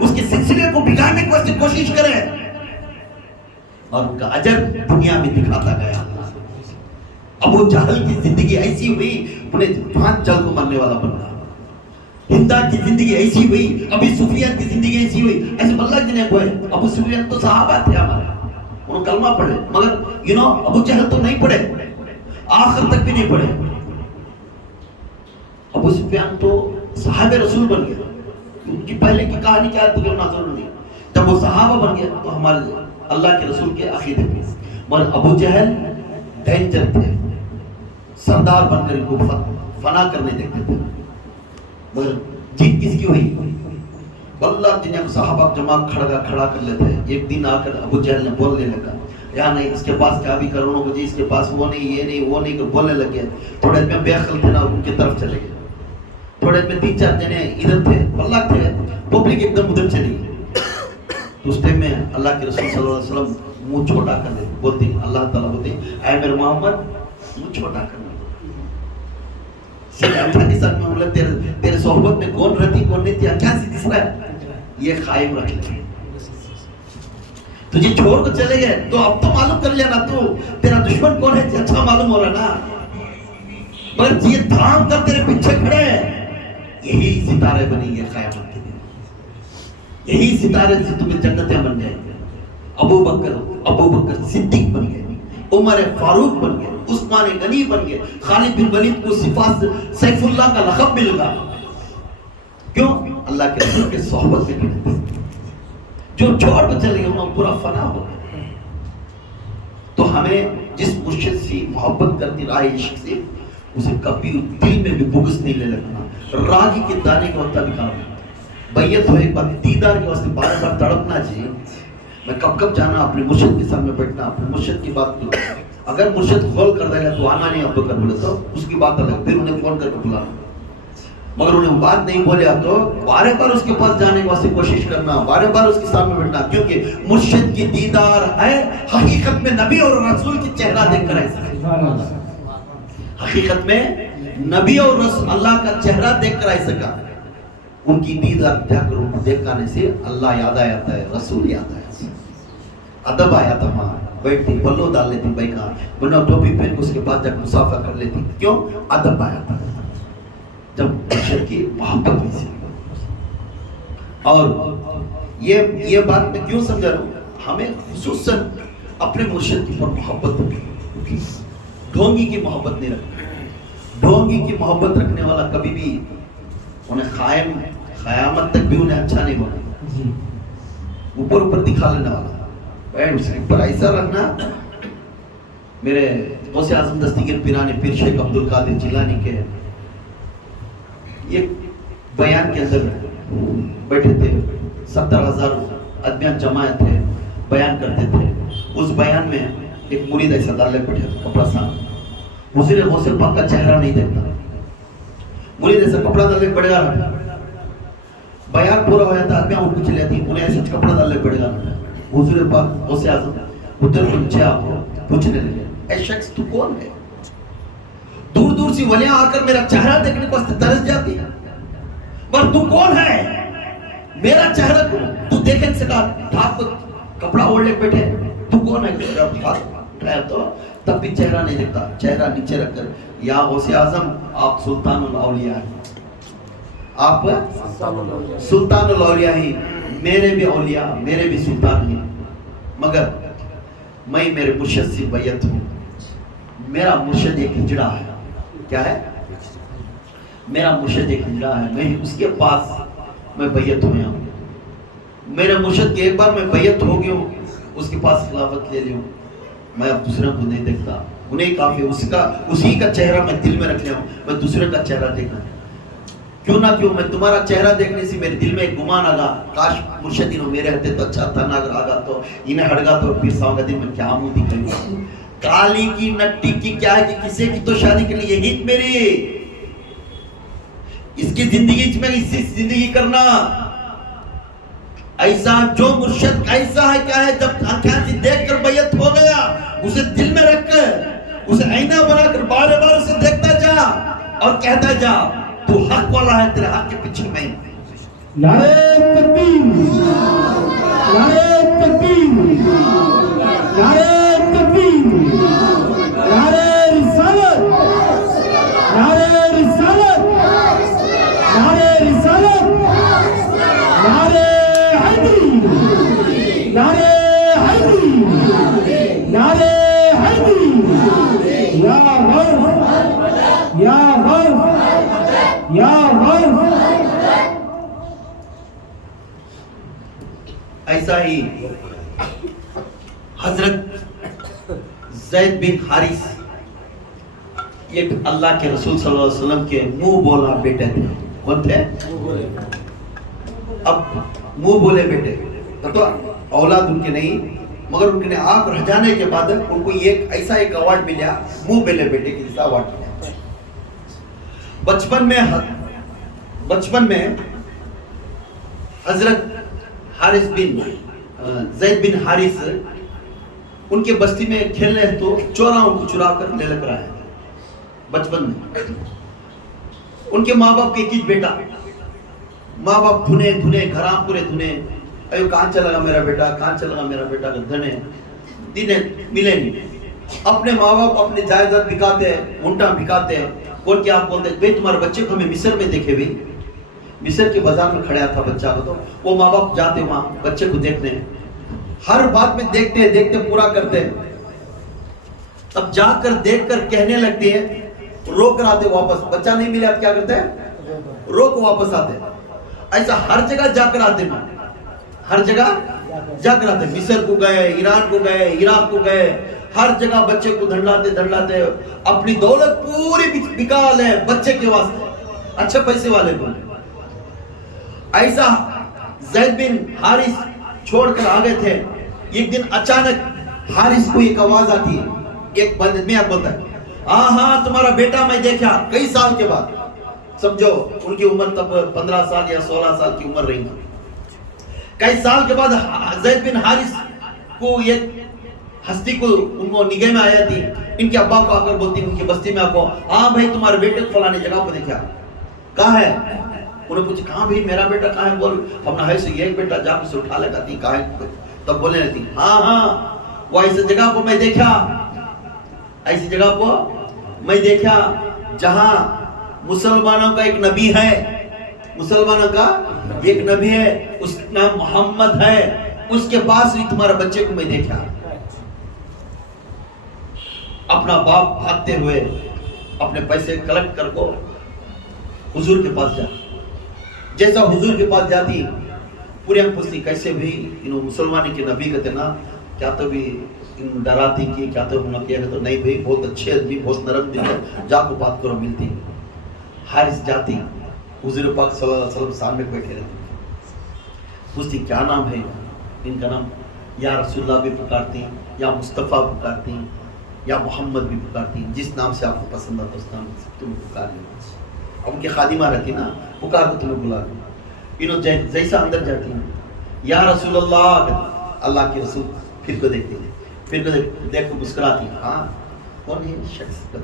اس کے سلسلے کو بگاڑنے کو واسطے کوشش کرے، اور ان کا اجر دنیا میں دکھاتا گیا۔ ابو جہل کی زندگی ایسی ہوئی، انہیں 5 جلد کو مرنے والا بن گیا۔ ہندا کی زندگی ایسی ہوئی، ابی سفیان کی زندگی ایسی ہوئی، ایسے بلّہ جنہیں کوئی ابو سفیان تو صحابہ تھے ہمارے، انہوں کلمہ پڑھے، مگر ابو جہل تو نہیں پڑھے، آخر تک بھی نہیں پڑھے۔ ابو سفیان تو صحابہ رسول بن گیا، ان کی پہلے کی کہانی کیا ہے گزرنا ضروری نہیں، جب وہ صحابہ بن گیا تو ہمارے اللہ کے رسول کے عقیدے پہ۔ مگر ابو جہل ڈینجر تھے، سردار بن کر ان کو فنا کرنے دیکھتے تھے، مگر جیت کس کی ہوئی؟ اللہ دنیا کو صحابہ جمع کھڑا کر لیتے ہیں۔ ایک دن آ کر ابو جہل نے بولنے لگا، یا نہیں اس کے پاس کیا بھی کروڑوں کو جی، اس کے پاس وہ نہیں، یہ نہیں، وہ نہیں، بولنے لگے۔ تھوڑے میں بے عقل تھے نا، ان کی طرف چلے گئے، تھوڑے میں 3-4 جنے ادھر تھے، اللہ تھے، پبلک ایک دم ادھر چلی گئی۔ تو اس ٹائم میں اللہ کے رسول صلی اللہ علیہ وسلم منہ چھوٹا کر دے بولتے، اللہ تعالیٰ بولتے اے میرے محمد منہ چھوٹا کرنا، اللہ کے ساتھ میں بولا تیرے صحبت میں کون رہتی کون نہیں تھی، کیا سی دس رہا ہے، یہ قائم رکھ لے۔ تجھے چھوڑ کو چلے گئے تو اب تو معلوم کر لیا نا تو تیرا دشمن کون ہے، اچھا معلوم ہو رہا نا، مگر یہ دھام کر تیرے پیچھے کھڑے ہیں، یہی ستارے بنیں گے قیامت کے دن، یہی ستارے سے تمہیں جنتیں بن جائیں گے۔ ابو بکر صدیق بن گئے، عمر فاروق بن گئے، عثمان غنی بن گئے، خالد بن ولید کو صفات سیف اللہ کا لقب مل گیا۔ کیوں؟ اللہ کے رسول کے صحبت میں کھڑے تھے۔ جو چھوڑ کر چلے گئے انہوں پورا فنا ہو گیا۔ تو ہمیں جس مرشد سے محبت کرتی راہ عشق سے، اسے کبھی دل میں بھی بغض نہیں لے لگنا، راگی کے دانے کا ہوتا بھی کام بیعت ہو، ایک بار دیدار کے واسطے بار بار تڑپنا چاہیے۔ میں کب جانا اپنے مرشد کے سامنے بیٹھنا، اپنے مرشد کی بات کرنا، اگر مرشد کال کر دے گا تو آنا نہیں، اب کر بولے تو اس کی بات الگ، پھر انہیں فون کر کے بلانا، مگر انہیں بات نہیں بولے تو بار بار اس کے پاس جانے کے واسطے کوشش کرنا، بار بار اس کے سامنے بیٹھنا، کیونکہ مرشد کی دیدار ہے حقیقت میں نبی اور رسول کی چہرہ دیکھ کر ایسا، حقیقت میں نبی اور رسول اللہ کا چہرہ دیکھ کر ایسا کا، ان کی دیدار جا کر ان کو دیکھانے سے اللہ یاد آ جاتا ہے، رسول یاد آیا، ادب آیا تھا، وہاں بیٹھتی پلو ڈال لیتی بھائی کا بنا ٹوپی پہن کے اس کے بعد جب مسافہ کر لیتی، کیوں؟ ادب آیا تھا، جب مرشد کی محبت ہوئی سی۔ اور یہ بات میں کیوں سمجھا رہا ہوں، ہمیں خصوصاً اپنے مرشد کی پر محبت رکھیں، ڈھونگی کی محبت نہیں رکھیں۔ ڈھونگی کی محبت رکھنے والا کبھی بھی انہیں قیامت تک بھی انہیں اچھا نہیں بنا، اوپر دکھا لینے والا، اس کے اوپر ایسا رکھنا۔ میرے غوث اعظم دستگیر پیرانی پیر شیخ عبد القادر جیلانی کے ایک بیان کے اندر بیٹھے تھے، 70,000 ادمیان جماعت تھے، بیان کرتے تھے، اس بیان میں ایک مرید ایسا ڈالے بیٹھے کپڑا سامنے، حضور غوث پاک کا چہرہ نہیں دیکھتا، مرید ایسا کپڑا ڈالے پڑے گا، بیان پورا ہو جاتا، ادمیان اٹھ کے چلے جاتی، انہیں ایسا کپڑا ڈالے پڑے گا، حضور پاک غوث اعظم ادھر کو نیچے آپ کو پوچھنے لگے، اے شخص تو کون ہے؟ دور سے ولیاں آ کر میرا چہرہ دیکھنے کو ترس جاتی ہے، پر تو کون ہے؟ میرا چہرہ تو دیکھ نہیں سکا، ڈھاک کو کپڑا اوڑھ لے بیٹھے، تو کون ہے؟ جب ہاتھ اٹھایا تو تب بھی چہرہ نہیں دیکھتا، چہرہ نیچے رکھ کر، یا غوث اعظم آپ سلطان الاولیاء ہیں، آپ سلطان الاولیاء ہیں، میرے بھی اولیاء، میرے بھی سلطان ہیں، مگر میں میرے مرشد سے بیعت ہوں، میرا مرشد ایک ہجڑا ہے، کیا ہے؟ میرا مرشد ایک ہجڑا ہے، میں اس کے پاس میں بیعت ہویا ہوں، میرے مرشد کی ایک بار میں بیعت ہو گیا ہوں، اس کے پاس خلافت لے لوں، میں اب دوسرے کو نہیں دیکھتا، انہیں کافی اسی کا چہرہ میں دل میں رکھ لیا ہوں، میں دوسرے کا چہرہ دیکھنا ہے، کیوں نہ کیوں میں تمہارا چہرہ دیکھنے سے میرے دل میں ایک گمان آگا، کاش مرشد انہوں میرے ہتے تو اچھا تھا، نہ اگر آگا تو انہیں ہڑگا تو پھر ساؤں گا دن میں کیا منہ دکھائیں، کالی کی نٹی کی کیا ہے کہ کسی کی تو شادی کے لیے یہی میری اس کی زندگی میں اسی زندگی کرنا، ایسا جو مرشد ایسا ہے کیا ہے، جب آنکھیں سے دیکھ کر بیعت ہو گیا اسے دل میں رکھ کر اسے آئینہ بنا کر بار بار اسے دیکھتا جا اور کہتا جا تو حق والا ہے، تیرے حق کے پیچھے میں۔ نعرہ تکبیر، نعرہ تکبیر، نعرہ تکبیر، نعرہ رسالت، نعرہ رسالت، نعرہ رسالت، نعرہ حیدری، نعرہ حیدری، نعرہ حیدری، یا غوث، یا غوث، یا غوث۔ ایسا ہی حضرت زید بن حارث ایک اللہ کے رسول صلی اللہ علیہ وسلم کے منہ بولا بیٹے تھے، کون تھے؟ اب منہ بولے بیٹے تو اولاد ان کے نہیں، مگر ان کے آپ رہ جانے کے بعد ان کو ایک ایسا ایک ایوارڈ ملا، منہ بولے بیٹے کے جیسا ایوارڈ ملا۔ بچپن میں حضرت زید بن حارث ان کے بستی میں کھیلنے تو چورا ان کو چرا کر لے کر آیا بچپن میں۔ ان کے ماں باپ کے ایک ہی بیٹا، ماں باپ دھنے گھراں پورے دھنے، ایو کہاں چلا گا میرا بیٹا، کہاں چلا گا میرا بیٹا، دھنے دینے ملے نہیں۔ اپنے ماں باپ اپنے جائیداد بکاتے ہیں، اونٹا بکاتے ہیں، بول کے آپ بولتے ہیں بھائی تمہارے بچے کو ہمیں مصر میں دیکھے بھی، مصر کے بازار میں کھڑا تھا بچہ کو، تو وہ ماں باپ جاتے وہاں بچے کو دیکھنے، ہر بات میں دیکھتے پورا کرتے، تب جا کر دیکھ کر کہنے لگتے ہیں، رو کر آتے واپس، بچہ نہیں ملے اب کیا کرتے ہیں، رو کو واپس آتے۔ ایسا ہر جگہ جا کر آتے، ہر جگہ جا کر آتے، مصر کو گئے، ایران کو گئے، عراق کو گئے، ہر جگہ بچے کو دھنڈاتے اپنی دولت پوری بکا لے بچے کے واسطے، اچھے پیسے والے کو۔ ایسا زید بن حارث چھوڑ کر آگے تھے، ایک دن اچانک حارث کو ایک آواز آتی ہے، ایک بندہ بولتا ہے ہاں تمہارا بیٹا میں دیکھا، کئی سال کے بعد، سمجھو ان کی عمر تب 15 سال یا 16 سال کی عمر رہی تھی، کئی سال کے بعد زید بن حارث کو ایک ہستی کو ان کو نگاہ میں آیا تھی، ان کے ابا کو آ کر بولتی ان کی بستی میں، آپ کو ہاں بھائی تمہارے بیٹے کو فلانے جگہ پہ دیکھا، کہاں ہے؟ انہوں نے پوچھا کہاں بھائی میرا بیٹا کہاں ہے؟ بول اپنا ہے سے ایک بیٹا جا کے اٹھا لگا تھی، کہاں ہے؟ تب بولنے لگتی ہاں وہ ایسی جگہ کو میں دیکھا، ایسی جگہ کو میں دیکھا جہاں مسلمانوں کا ایک نبی ہے، مسلمانوں کا ایک نبی ہے، اس کا نام محمد ہے، اس کے پاس بھی تمہارے بچے کو میں دیکھا۔ اپنا باپ بھاگتے ہوئے اپنے پیسے کلیکٹ کر کو حضور کے پاس جاتی، جیسا حضور کے پاس جاتی پوری ہم پوچھتی کیسے بھی انہوں مسلمانی کے نبی کہتے نا، کیا تو بھی ان ڈراتی کی، کیا تو انہوں نے کیا تو نہیں بھائی بہت اچھے آدمی، بہت نرم دل ہے، جا کو بات کرو، ملتی۔ حارث جاتی، حضور پاک صلی اللہ علیہ وسلم سامنے بیٹھے رہتے، پوچھتی کیا نام ہے؟ ان کا نام یا رسول اللہ بھی پکارتی ہیں، یا مصطفیٰ پکارتی ہیں، یا محمد بھی پکارتی ہیں، جس نام سے آپ کو پسند آتا اس نام سے تمہیں پکار لیں۔ اب ان کی خادمہ رہتی نا، پکار کو تمہیں بلا لیں، انہوں جیسا اندر جاتی ہیں، یا رسول اللہ، اللہ کے رسول، پھر کو دیکھتے ہیں، پھر کو دیکھ مسکراتی ہیں، ہاں کون ہے شخص؟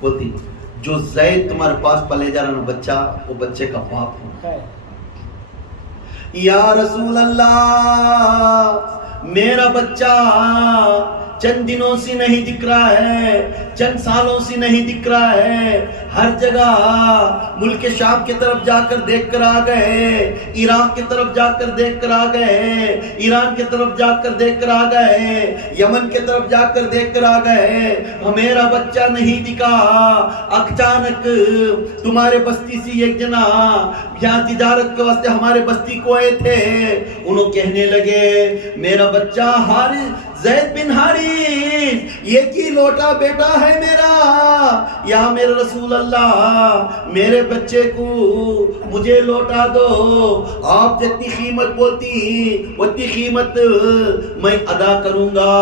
بولتی جو زید تمہارے پاس پلے جا رہا بچہ، وہ بچے کا باپ ہے۔ یا رسول اللہ، میرا بچہ چند دنوں سے نہیں دکھ رہا ہے، چند سالوں سے نہیں دکھ رہا ہے، ہر جگہ ملک شام کی طرف جا کر دیکھ کر آ گئے، عراق کی طرف جا کر دیکھ کر آ گئے، ایران کی طرف جا کر دیکھ کر آ گئے، یمن کی طرف جا کر دیکھ کر آ گئے، میرا بچہ نہیں دکھا۔ اچانک تمہارے بستی سے ایک جنا یہاں تجارت کے واسطے ہمارے بستی کو آئے تھے، انہوں کہنے لگے میرا بچہ حارث، زید بن حارث یہ کی لوٹا بیٹا ہے میرا، یا میرے رسول اللہ میرے بچے کو مجھے لوٹا دو، آپ جتنی قیمت بولتی اتنی قیمت میں ادا کروں گا۔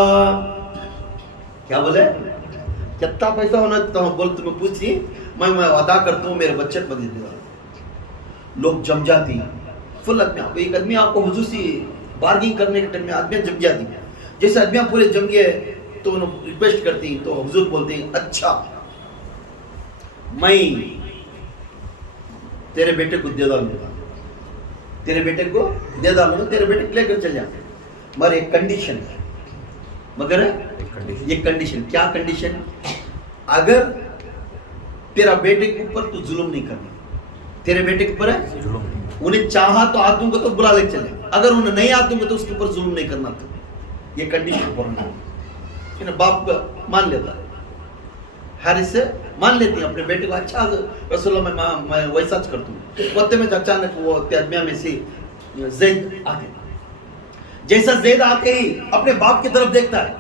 کیا بولے؟ کتنا پیسہ ہونا بول تمہیں پوچھی، میں ادا کرتا ہوں، میرے بچے کو دے دیا۔ لوگ جم جاتی فل آدمی، ایک آدمی آپ کو حضور سے بارگنگ کرنے کے ٹائم میں آدمی جم جاتی، جیسے آدمیاں پورے جم گئے تو انہوں ریکویسٹ کرتی تو حضور بولتے ہیں اچھا میں تیرے بیٹے کو دے ڈالوں گا، تیرے بیٹے کو دے ڈالوں گا، تیرے بیٹے کو لے کر چل جاتے، مگر ایک کنڈیشن ہے، مگر یہ کنڈیشن کیا کنڈیشن؟ اگر تیرا بیٹے کے اوپر تو ظلم نہیں کرنا، تیرے بیٹے کے اوپر ہے انہیں چاہا تو آدوں کو تو بلا لے چلے، اگر انہیں نہیں آدوں کو تو اس کے اوپر ظلم نہیں کرنا تھا، یہ کنڈیشن پورا باپ مان لیتا ہے، حارث سے مان لیتے ہیں اپنے بیٹے کو، اچھا رسول اللہ میں ویسا کرتا ہوں۔ وقت میں اچانک وہ آدمیاں میں سے زید آتے، جیسا زید آتے ہی اپنے باپ کی طرف دیکھتا ہے،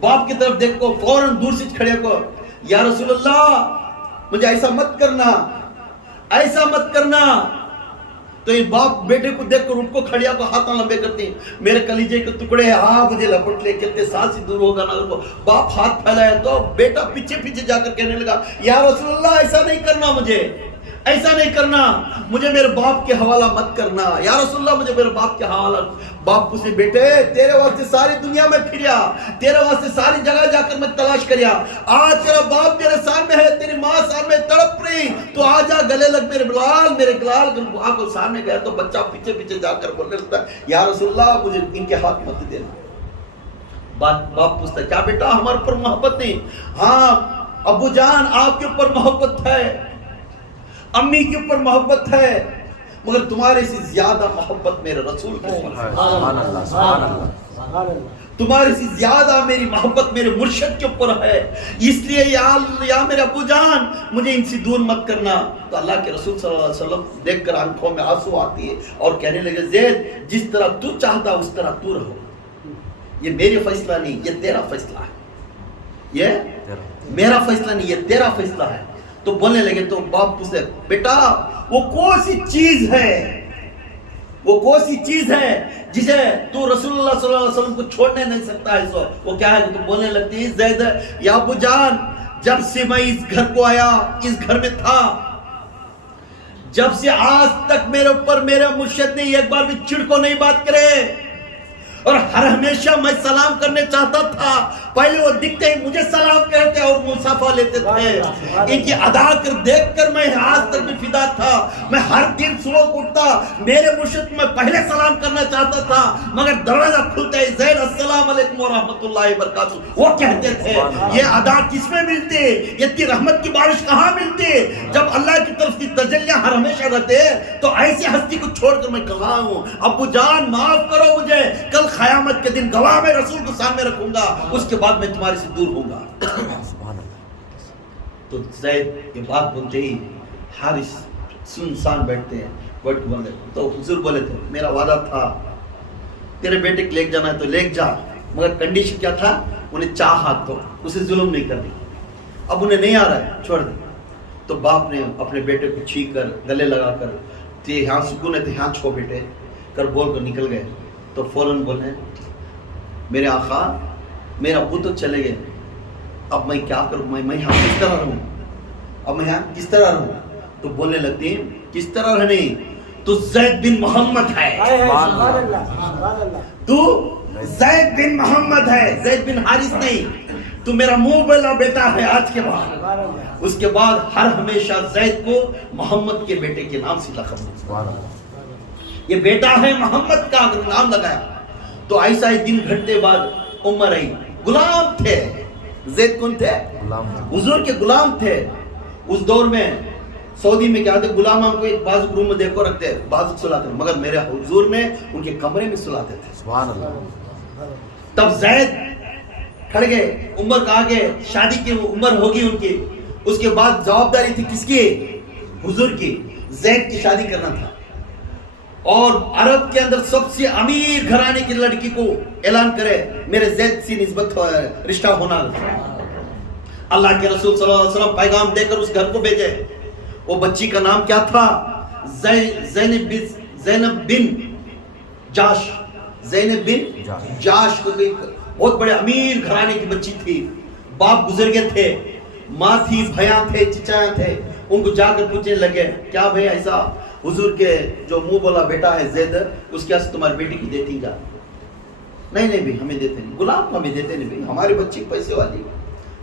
باپ کی طرف دیکھ کو فوراً دور سے کھڑے کو، یا رسول اللہ مجھے ایسا مت کرنا، ایسا مت کرنا۔ تو یہ باپ بیٹے کو دیکھ کر اٹھ کو کھڑیا کو ہاتھ لمبے کرتے ہیں، میرے کلیجے کے ٹکڑے ہیں، ہاں مجھے لپٹ لے، کتنے سال سے دور ہوگا نا۔ باپ ہاتھ پھیلایا تو بیٹا پیچھے پیچھے جا کر کہنے لگا یا رسول اللہ ایسا نہیں کرنا، مجھے ایسا نہیں کرنا، مجھے میرے باپ کے حوالہ مت کرنا، یا رسول اللہ مجھے میرے باپ کے حوالہ۔ باپ سے بیٹے تیرے واسطے ساری دنیا میں پھریا، تیرے واسطے ساری جگہ جا کر میں تلاش کریا، آج تیرا باپ میرے سامنے ہے، تیری ماں سامنے تڑپ رہی، تو آ جا گلے لگ میرے بلال، میرے گلال آ کر سامنے گیا تو بچہ پیچھے پیچھے جا کر بولنے لگتا ہے یا رسول اللہ مجھے ان کے ہاتھ مت دینا۔ باپ پوچھتا ہے کیا بیٹا ہمارے اوپر محبت نہیں؟ ہاں ابو جان آپ کے اوپر محبت ہے، امی کے اوپر محبت ہے، مگر تمہارے سے زیادہ محبت میرے رسول کے اوپر ہے، سبحان اللہ سبحان اللہ، تمہارے سے زیادہ میری محبت میرے مرشد کے اوپر ہے، اس لیے یا میرے ابو جان مجھے ان سے دور مت کرنا۔ تو اللہ کے رسول صلی اللہ علیہ وسلم دیکھ کر آنکھوں میں آنسو آتی ہے اور کہنے لگے زید جس طرح تو چاہتا اس طرح تو رہو، یہ میری فیصلہ نہیں، یہ تیرا فیصلہ ہے، یہ میرا فیصلہ نہیں، یہ تیرا فیصلہ ہے۔ تو بولنے لگے تو باپ پوچھتے بیٹا وہ کون سی چیز ہے، وہ کون سی چیز ہے جسے تو رسول اللہ صلی اللہ علیہ وسلم کو چھوڑنے نہیں سکتا ہے؟ سو وہ کیا ہے؟ تو بولنے لگتی ہے زید یا ابو جان جب سے میں اس گھر کو آیا، اس گھر میں تھا، جب سے آج تک میرے اوپر میرے مرشد نے ایک بار بھی چڑ کو نہیں بات کرے، اور ہر ہمیشہ میں سلام کرنے چاہتا تھا، پہلے وہ دکھتے ہی مجھے سلام کہتے اور مصافحہ لیتے تھے، ان کی ادا کر دیکھ کر میں آج تک بھی فدا تھا، میں ہر دن صبح اٹھتا میرے مرشد کو میں پہلے سلام کرنا چاہتا تھا، مگر دروازہ کھلتا ہے زید السلام علیکم ورحمۃ اللہ وبرکاتہ، وہ کہتے تھے یہ ادا کس میں ملتی، یہ اتنی رحمت کی بارش کہاں ملتی، جب اللہ کی طرف کی تجلیاں ہر ہمیشہ رہتے تو ایسی ہستی کو چھوڑ کر میں کہاں ہوں؟ ابو جان معاف کرو مجھے، کل قیامت کے دن گواہ میں رسول کو سامنے رکھوں گا، اس کے بعد میں تمہارے سے دور ہوں گا۔ تو زید یہ بات بولتے ہی حارث سنسان بیٹھتے ہیں، بیٹھ کے بولتے تو حضور بولے تھے میرا وعدہ تھا تیرے بیٹے کو لے جانا ہے تو لے جا، مگر کنڈیشن کیا تھا؟ انہیں چاہا تو اسے ظلم نہیں کرنی، اب انہیں نہیں آ رہا ہے چھوڑ دے۔ تو باپ نے اپنے بیٹے کو چھینک کر گلے لگا کر یہاں سکون ہے تو یہاں چھو بیٹے کر بول کر نکل گئے۔ تو فوراً بولے میرے آقا میرا ابو تو چلے گئے، اب میں کیا کروں، میں یہاں کس طرح رہوں، اب میں یہاں کس طرح رہوں؟ تو بولنے لگتے ہیں کس طرح رہنے، تو زید بن محمد ہے، تو زید بن محمد ہے، زید بن حارث نہیں، تو میرا منہ بولا بیٹا ہے آج کے بعد۔ اس کے بعد ہر ہمیشہ زید کو محمد کے بیٹے کے نام سے لقب، یہ بیٹا ہے محمد کا اگر نام لگایا۔ تو ایسا ہی دن گھٹتے بعد عمر آئی، غلام تھے. زید کون تھے؟ غلام. حضور کے غلام تھے. اس دور میں سعودی میں کیا ہوتے غلاموں کو ایک بازو روم میں دیکھ کو رکھتے بازو سلاتے، مگر میرے حضور نے ان کے کمرے میں سلاتے تھے. سبحان اللہ. تب زید کھڑ گئے، عمر کہا کہ شادی کی عمر ہوگی ان کی، اس کے بعد جوابداری تھی کس کی؟ حضور کی. زید کی شادی کرنا تھا، اور عرب کے اندر سب سے امیر گھرانے کی لڑکی کو اعلان کرے میرے زید سے نسبت رشتہ ہونا. اللہ کے رسول صلی اللہ علیہ وسلم پیغام دے کر اس گھر کو بھیجے. وہ بچی کا نام کیا تھا؟ زینب بن جاش. زینب بن جاش کو بہت بڑے امیر گھرانے کی بچی تھی. باپ گزر گئے تھے، ماں تھی، بھیاں تھے، چچایا تھے. ان کو جا کر پوچھنے لگے کیا بھائی ایسا حضور کے جو منہ بولا بیٹا ہے زید، اس کے تمہاری بیٹی کی دیتی جا. نہیں نہیں بھائی ہمیں دیتے نہیں، غلام کو ہمیں دیتے نہیں بھائی، ہماری بچی پیسے والی،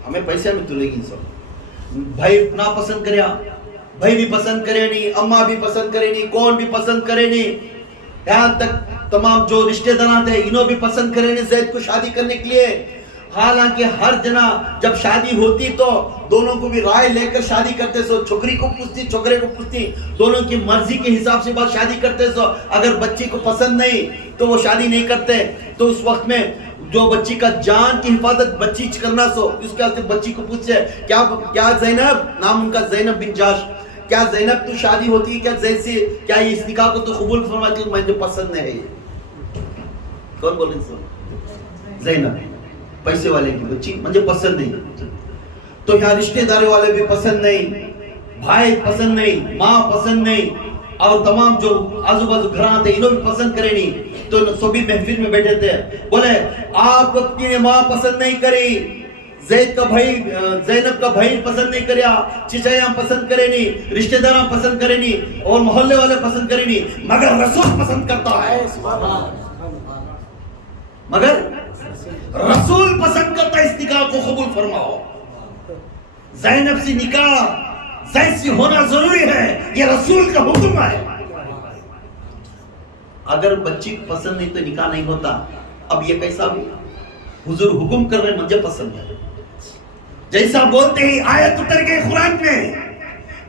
ہمیں پیسے میں تلے گی. سب بھائی نہ پسند کریا، بھائی بھی پسند کرے نہیں، اماں بھی پسند کرے نہیں، کون بھی پسند کرے نہیں، یہاں تک تمام جو رشتہ دار تھے انہوں بھی پسند کرے نہیں زید کو شادی کرنے کے لیے. حالانکہ ہر جنا جب شادی ہوتی تو دونوں کو بھی رائے لے کر شادی کرتے سو، چھوکری کو پوچھتی چھوکرے کو پوچھتی، دونوں کی مرضی کے حساب سے بات شادی کرتے سو. اگر بچی کو پسند نہیں تو وہ شادی نہیں کرتے. تو اس وقت میں جو بچی کا جان کی حفاظت بچی کرنا سو، اس کے واسطے بچی کو پوچھے کیا زینب، نام ان کا زینب بن جاش، کیا زینب تو شادی ہوتی ہے کیا زید سے، کیا یہ اس نکاح کو تو قبول فرماتی ہے؟ مجھے پسند نہیں ہے. یہ کون بول رہے ہیں؟ زینب پیسے والے کی بچی مجھے پسند نہیں. تو یہاں رشتہ داری والے بھی پسند نہیں، بھائی پسند نہیں، ماں پسند نہیں، اور تمام جو آزو بازو گھراں تھے انہوں بھی پسند کرے نہیں. تو سبھی محفل میں بیٹھے تھے، بولے آپ اپنی ماں پسند نہیں کری، زید کا بھائی زینب کا بھائی پسند نہیں کریا، چچایاں پسند کرے نہیں، رشتہ داراں پسند کرے نہیں، اور محلے والے پسند کرے نہیں، مگر رسول پسند کرتا ہے. مگر رسول پسند کرتا ہے، اس نکاح کو قبول فرماؤ. زینب سے نکاح زید سے ہونا ضروری ہے، یہ رسول کا حکم ہے. اگر بچی پسند نہیں تو نکاح نہیں ہوتا. اب یہ کیسا بھی حضور حکم کر رہے مجھے پسند ہے. جیسا بولتے ہی آیت اتر گئی قرآن میں،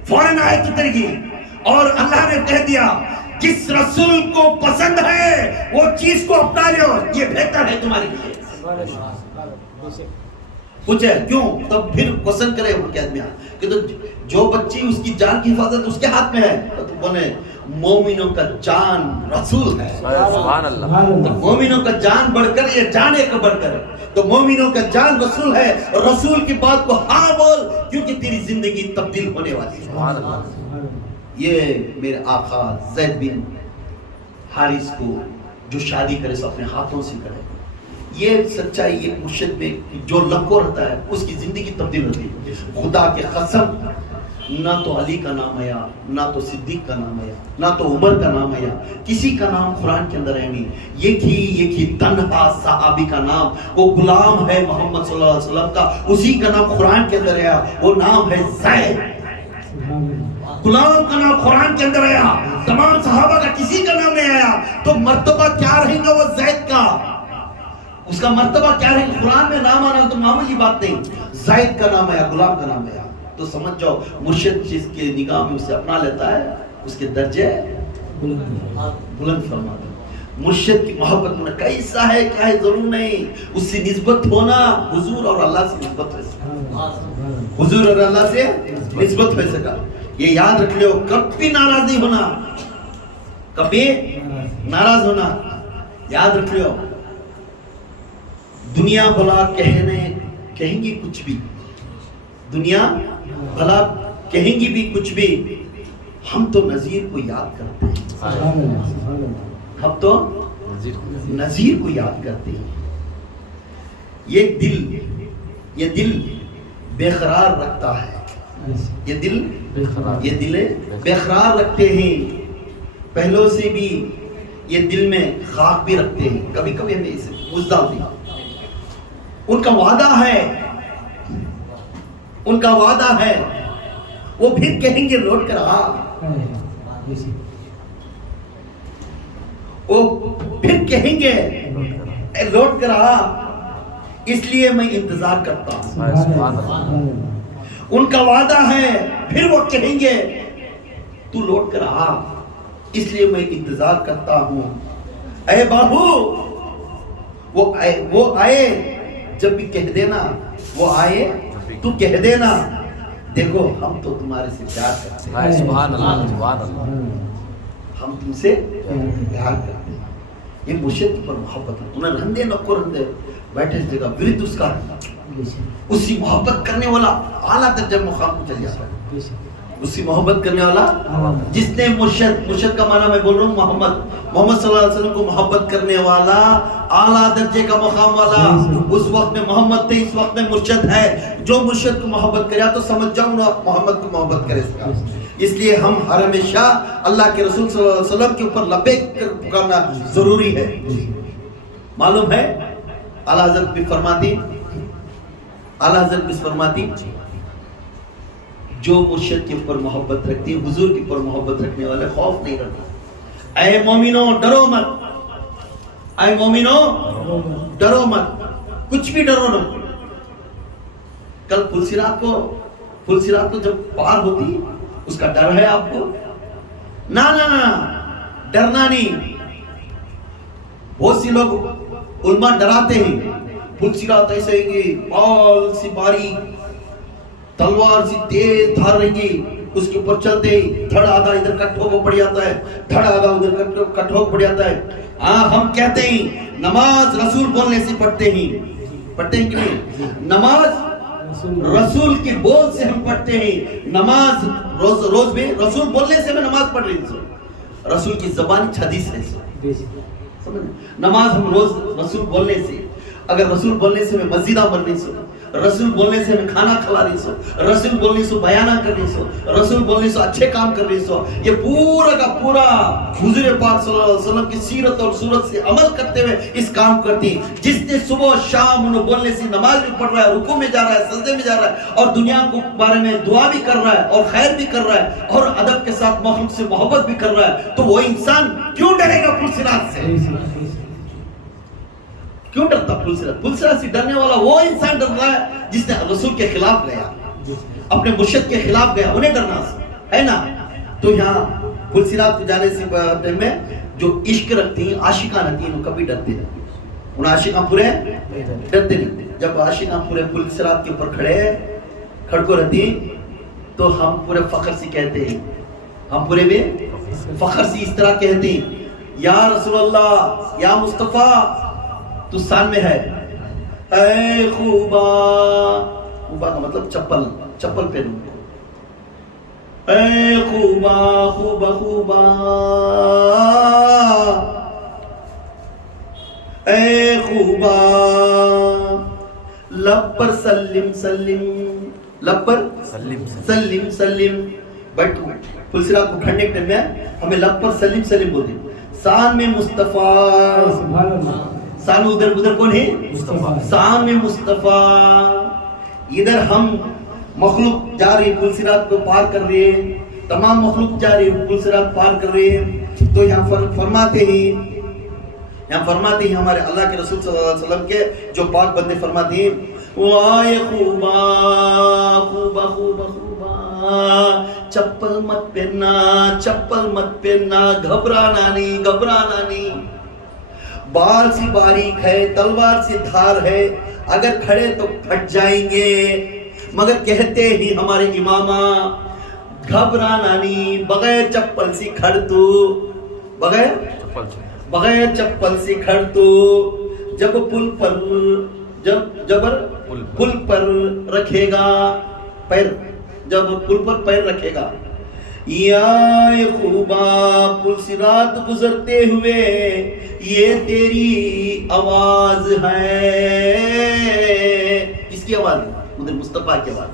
فوراً آیت اتر گئی اور اللہ نے کہہ دیا جس رسول کو پسند ہے وہ چیز کو اپنا لو، یہ بہتر ہے تمہارے لیے. پوچھے کیوں؟ تب پھر پسند کرے وہ کہتے ہیں کہ تو جو بچی اس کی جان کی حفاظت اس کے ہاتھ میں ہے. تو بولے مومنوں کا جان رسول ہے. سبحان اللہ. تو مومنوں کا جان بڑھ کر یہ جانے کا بڑھ کر، تو مومنوں کا جان رسول ہے، اور رسول کی بات کو ہاں بول کیونکہ تیری زندگی تبدیل ہونے والی ہے. سبحان اللہ. یہ میرے آقا زید بن حارث کو جو شادی کرے سو اپنے ہاتھوں سے کرے. یہ سچائی یہ مرشد میں جو لکو رہتا ہے اس کی زندگی تبدیل ہوتی ہے. خدا کے قسم نہ تو علی کا نام آیا، نہ تو صدیق کا نام آیا، نہ تو عمر کا نام آیا، کسی کا نام قرآن کے اندر ہے نہیں. ایک ہی تنہا صحابی کا نام، وہ غلام ہے محمد صلی اللہ علیہ وسلم کا، اسی کا نام قرآن کے اندر آیا، وہ نام ہے زید. غلام کا نام قرآن کے اندر آیا، تمام صحابہ کا کسی کا نام نہیں آیا. تو مرتبہ کیا رہے گا وہ زید کا؟ اس کا مرتبہ کیا رہے گا؟ قرآن میں نام آنا تو معمولی بات نہیں. زید کا نام آیا، غلام کا نام آیا، تو سمجھ جاؤ مرشد جس کے نگاہ میں اسے اپنا لیتا ہے اس کے درجے بلند فرما دو. مرشد کی محبت میں کیسا ہے کیا ہے ضرور نہیں، اس سے نسبت ہونا حضور اور اللہ سے نسبت ہو سکا، حضور اور اللہ سے نسبت ہو سکا. یہ یاد رکھ لو، کبھی ناراض نہیں ہونا، کبھی ناراض ہونا یاد رکھ لو. دنیا بھلا کہیں گی کچھ بھی، دنیا بھلا کہیں گی بھی کچھ بھی، ہم تو نذیر کو یاد کرتے ہیں، ہم تو نذیر کو یاد کرتے ہیں. یہ دل بے قرار رکھتا ہے، یہ دل بے قرار رکھتے ہیں. پہلوں سے بھی یہ دل میں خاک بھی رکھتے ہیں، کبھی کبھی ہمیں اسے مزدہ بھی. ان کا وعدہ ہے وہ پھر کہیں گے لوٹ کر آ، وہ پھر کہیں گے لوٹ کر آ. اس لیے میں انتظار کرتا ہوں. سبحان اللہ. ان کا وعدہ ہے پھر وہ کہیں گے تو لوٹ کر آ، اس لیے میں انتظار کرتا ہوں. اے باہو وہ آئے، جب بھی کہہ دینا وہ آئے تو کہہ دینا دیکھو ہم تو تمہارے سے پیار کرتے ہیں، سبحان اللہ. سبحان اللہ. ہم تم سے پیار کرتے ہیں. یہ مرشد پر محبت ہے. انہیں رندے نکو رندے بیٹھے اس جگہ ورد اس کا اسی محبت کرنے والا اعلیٰ درجہ مقام کو چل جاتا ہے. اسی محبت کرنے والا جس نے مرشد کا معنی میں بول رہا ہوں محمد صلی اللہ علیہ وسلم کو محبت کرنے والا، اعلیٰ درجے کا مقام والا. اس وقت میں محمد تھے، اس وقت میں مرشد ہے. جو مرشد کو محبت کرے تو سمجھ جاؤں نا محمد کو محبت کرے. اس لیے ہم ہر ہمیشہ اللہ کے رسول صلی اللہ علیہ وسلم کے اوپر لبیک کرنا ضروری ہے. معلوم ہے اعلیٰ حضرت بھی فرماتی جو مرشد کے اوپر محبت رکھتی، حضور کے اوپر محبت رکھنے والے خوف نہیں رکھتے. اے مومنو ڈرو مت، اے مومنو ڈرو مت، کچھ بھی ڈرو نہ. کل پلسرات کو جب پار ہوتی اس کا ڈر ہے آپ کو؟ نہ ڈرنا نہیں. بہت سی لوگ علماء ڈراتے ہیں پلسرات ایسے ہیں گی، پال سی باری تلوار سی تیز دھار رہیں گی، اس کے اوپر چلتے ہی دھڑ آدھا ادھر کٹ ہو پڑ جاتا ہے، دھڑ آدھا ادھر کٹ ہو پڑ جاتا ہے. ہم کہتے ہیں نماز رسول بولنے سے پڑھتے ہیں کہ نہیں؟ نماز رسول کے بول سے ہم پڑھتے ہیں. نماز روز میں رسول بولنے سے میں نماز پڑھ رہی ہوں. رسول کی زبانی حدیث ہے. نماز ہم روز رسول بولنے سے، اگر رسول بولنے سے میں مسجدہ بن رہی سو، رسول بولنے سے میں کھانا کھلا رہی سو، رسول بولنے سے بیانہ کر رہی سو، رسول بولنے سے اچھے کام کر رہی سو، یہ پورا کا پورا حضور پاک صلی اللہ علیہ وسلم کی سیرت اور صورت سے عمل کرتے ہوئے اس کام کرتی. جس نے صبح شام انہوں بولنے سے نماز بھی پڑھ رہا ہے، رکوع میں جا رہا ہے، سجدے میں جا رہا ہے، اور دنیا کو بارے میں دعا بھی کر رہا ہے اور خیر بھی کر رہا ہے اور ادب کے ساتھ مخلوق سے محبت بھی کر رہا ہے، تو وہ انسان کیوں ڈرے گا پلسرات سے؟ کیوں ڈرتا پلسرات سے؟ ڈرنے والا وہ انسان ڈر رہا ہے جس نے رسول کے خلاف گیا، اپنے مرشد کے خلاف گیا، انہیں ڈرنا ہے نا. تو یہاں پلسرات کو جانے سے ٹائم میں جو عشق رکھتی ہیں، عاشقاں رہتی ہیں، وہ کبھی ڈرتے نہیں. ان عاشقاں پورے ڈرتے نہیں. جب عاشقاں پورے پلسرات کے اوپر کھڑکو رہتی ہیں تو ہم پورے فخر سے کہتے ہیں، ہم پورے میں فخر سے اس طرح کہتے ہیں یا رسول اللہ، یا مصطفیٰ تو سان میں ہے. اے خوبا کا مطلب چپل پہنو. اے خوبا اے خوبا لب پر سلم لب پر سلم. بٹ پلسرات کو کھڑنے کے ٹائم میں ہمیں لب پر سلم بولتے. سان میں مصطفیٰ، سان ادھر کون ہے؟ سان میں مصطفیٰ. ادھر ہم مخلوق جا رہی پلسرات کو پار کر رہے ہیں، تمام مخلوق جا رہی پلسرات پار کر رہے ہیں. تو یہاں فرماتے ہیں ہمارے اللہ کے رسول صلی اللہ علیہ وسلم کے جو پاک بندے فرماتے ہیں وائے خوبا چپل مت پہننا، گھبرانا نہیں. بال سی باریک ہے، تلوار سی دھار ہے، اگر کھڑے تو پھٹ جائیں گے، مگر کہتے ہی ہمارے امامہ گھبرانا نہیں، بغیر چپل سی کھڑ تو، بغیر چپل سے کھڑ تو. جب پل پر رکھے گا پیر، جب پل پر پیر رکھے گا. یا خوبا پلسرات گزرتے ہوئے یہ تیری آواز ہے. کس کی آواز ہے؟ ادھر مصطفیٰ کی آواز.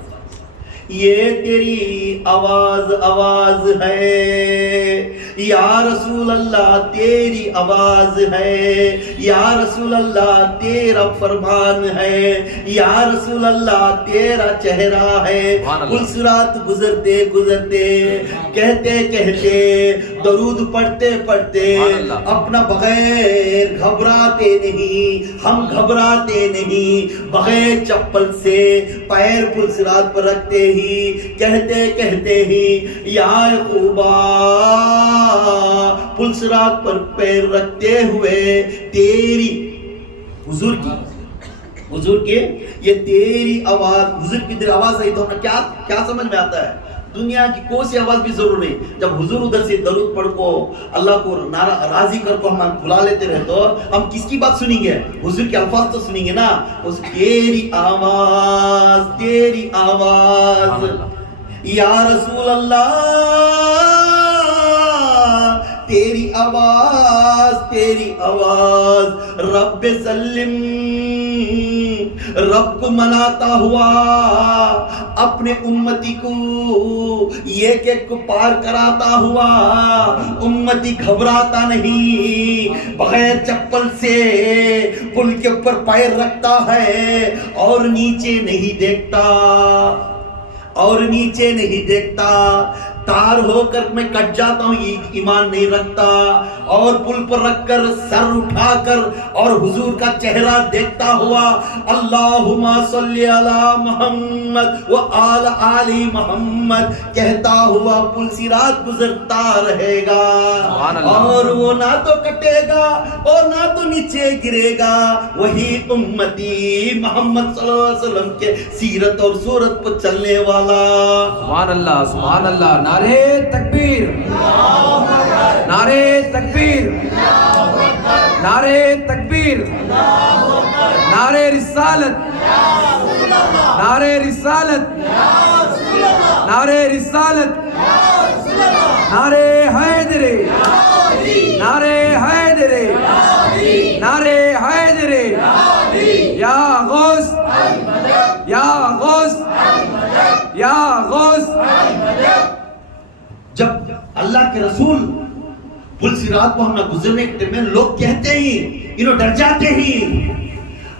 یہ تیری آواز ہے، یا رسول اللہ تیری آواز ہے، یا رسول اللہ تیرا فرمان ہے، یا رسول اللہ تیرا چہرہ ہے۔ پل صراط گزرتے گزرتے کہتے کہتے درود پڑھتے پڑھتے اپنا بغیر گھبراتے نہیں، ہم گھبراتے نہیں، بغیر چپل سے پیر پل صراط پر رکھتے ہی کہتے کہتے ہی یا یعقوبا، پل صراط پر پیر رکھتے ہوئے تیری حضور کی یہ تیری آواز، حضور کی تیری آواز ہے تو کیا سمجھ میں آتا ہے؟ دنیا کی کوئی سی آواز بھی ضرور نہیں۔ جب حضور ادھر سے درود پڑھ کو اللہ کو راضی کر کو ہم بلا لیتے رہے تو ہم کس کی بات سنیں گے؟ حضور کے الفاظ تو سنیں گے نا۔ اس تیری آواز، تیری آواز یا رسول اللہ، تیری آواز، تیری آواز رب سلم، رب کو مناتا ہوا اپنے امتی کو یہ کہ کو پار کراتا ہوا، امتی گھبراتا نہیں، بغیر چپل سے پل کے اوپر پیر رکھتا ہے اور نیچے نہیں دیکھتا، اور نیچے نہیں دیکھتا، تار ہو کر میں کٹ جاتا ہوں یہ ایمان نہیں رکھتا، اور پل پر رکھ کر سر اٹھا کر اور حضور کا چہرہ دیکھتا ہوا اللہم صلی علی محمد و آل محمد کہتا ہوا پل صراط گزرتا رہے گا، اور وہ نہ تو کٹے گا اور نہ تو نیچے گرے گا، وہی امتی محمد صلی اللہ علیہ وسلم کے سیرت اور صورت پر چلنے والا۔ سبحان اللہ، سبحان اللہ، نعرے تکبیر، نعرے تکبیر، نعرے تکبیر، نعرے رسالت، نعرے رسالت، نعرے رسالت، نعرے حیدرے، نعرے حیدرے، نعرے حیدرے، یا غوث، یا غوث، یا غوث۔ جب اللہ کے رسول پل صراط کو ہم نہ گزرنے کے میں لوگ کہتے ہی انہوں ڈر جاتے ہی،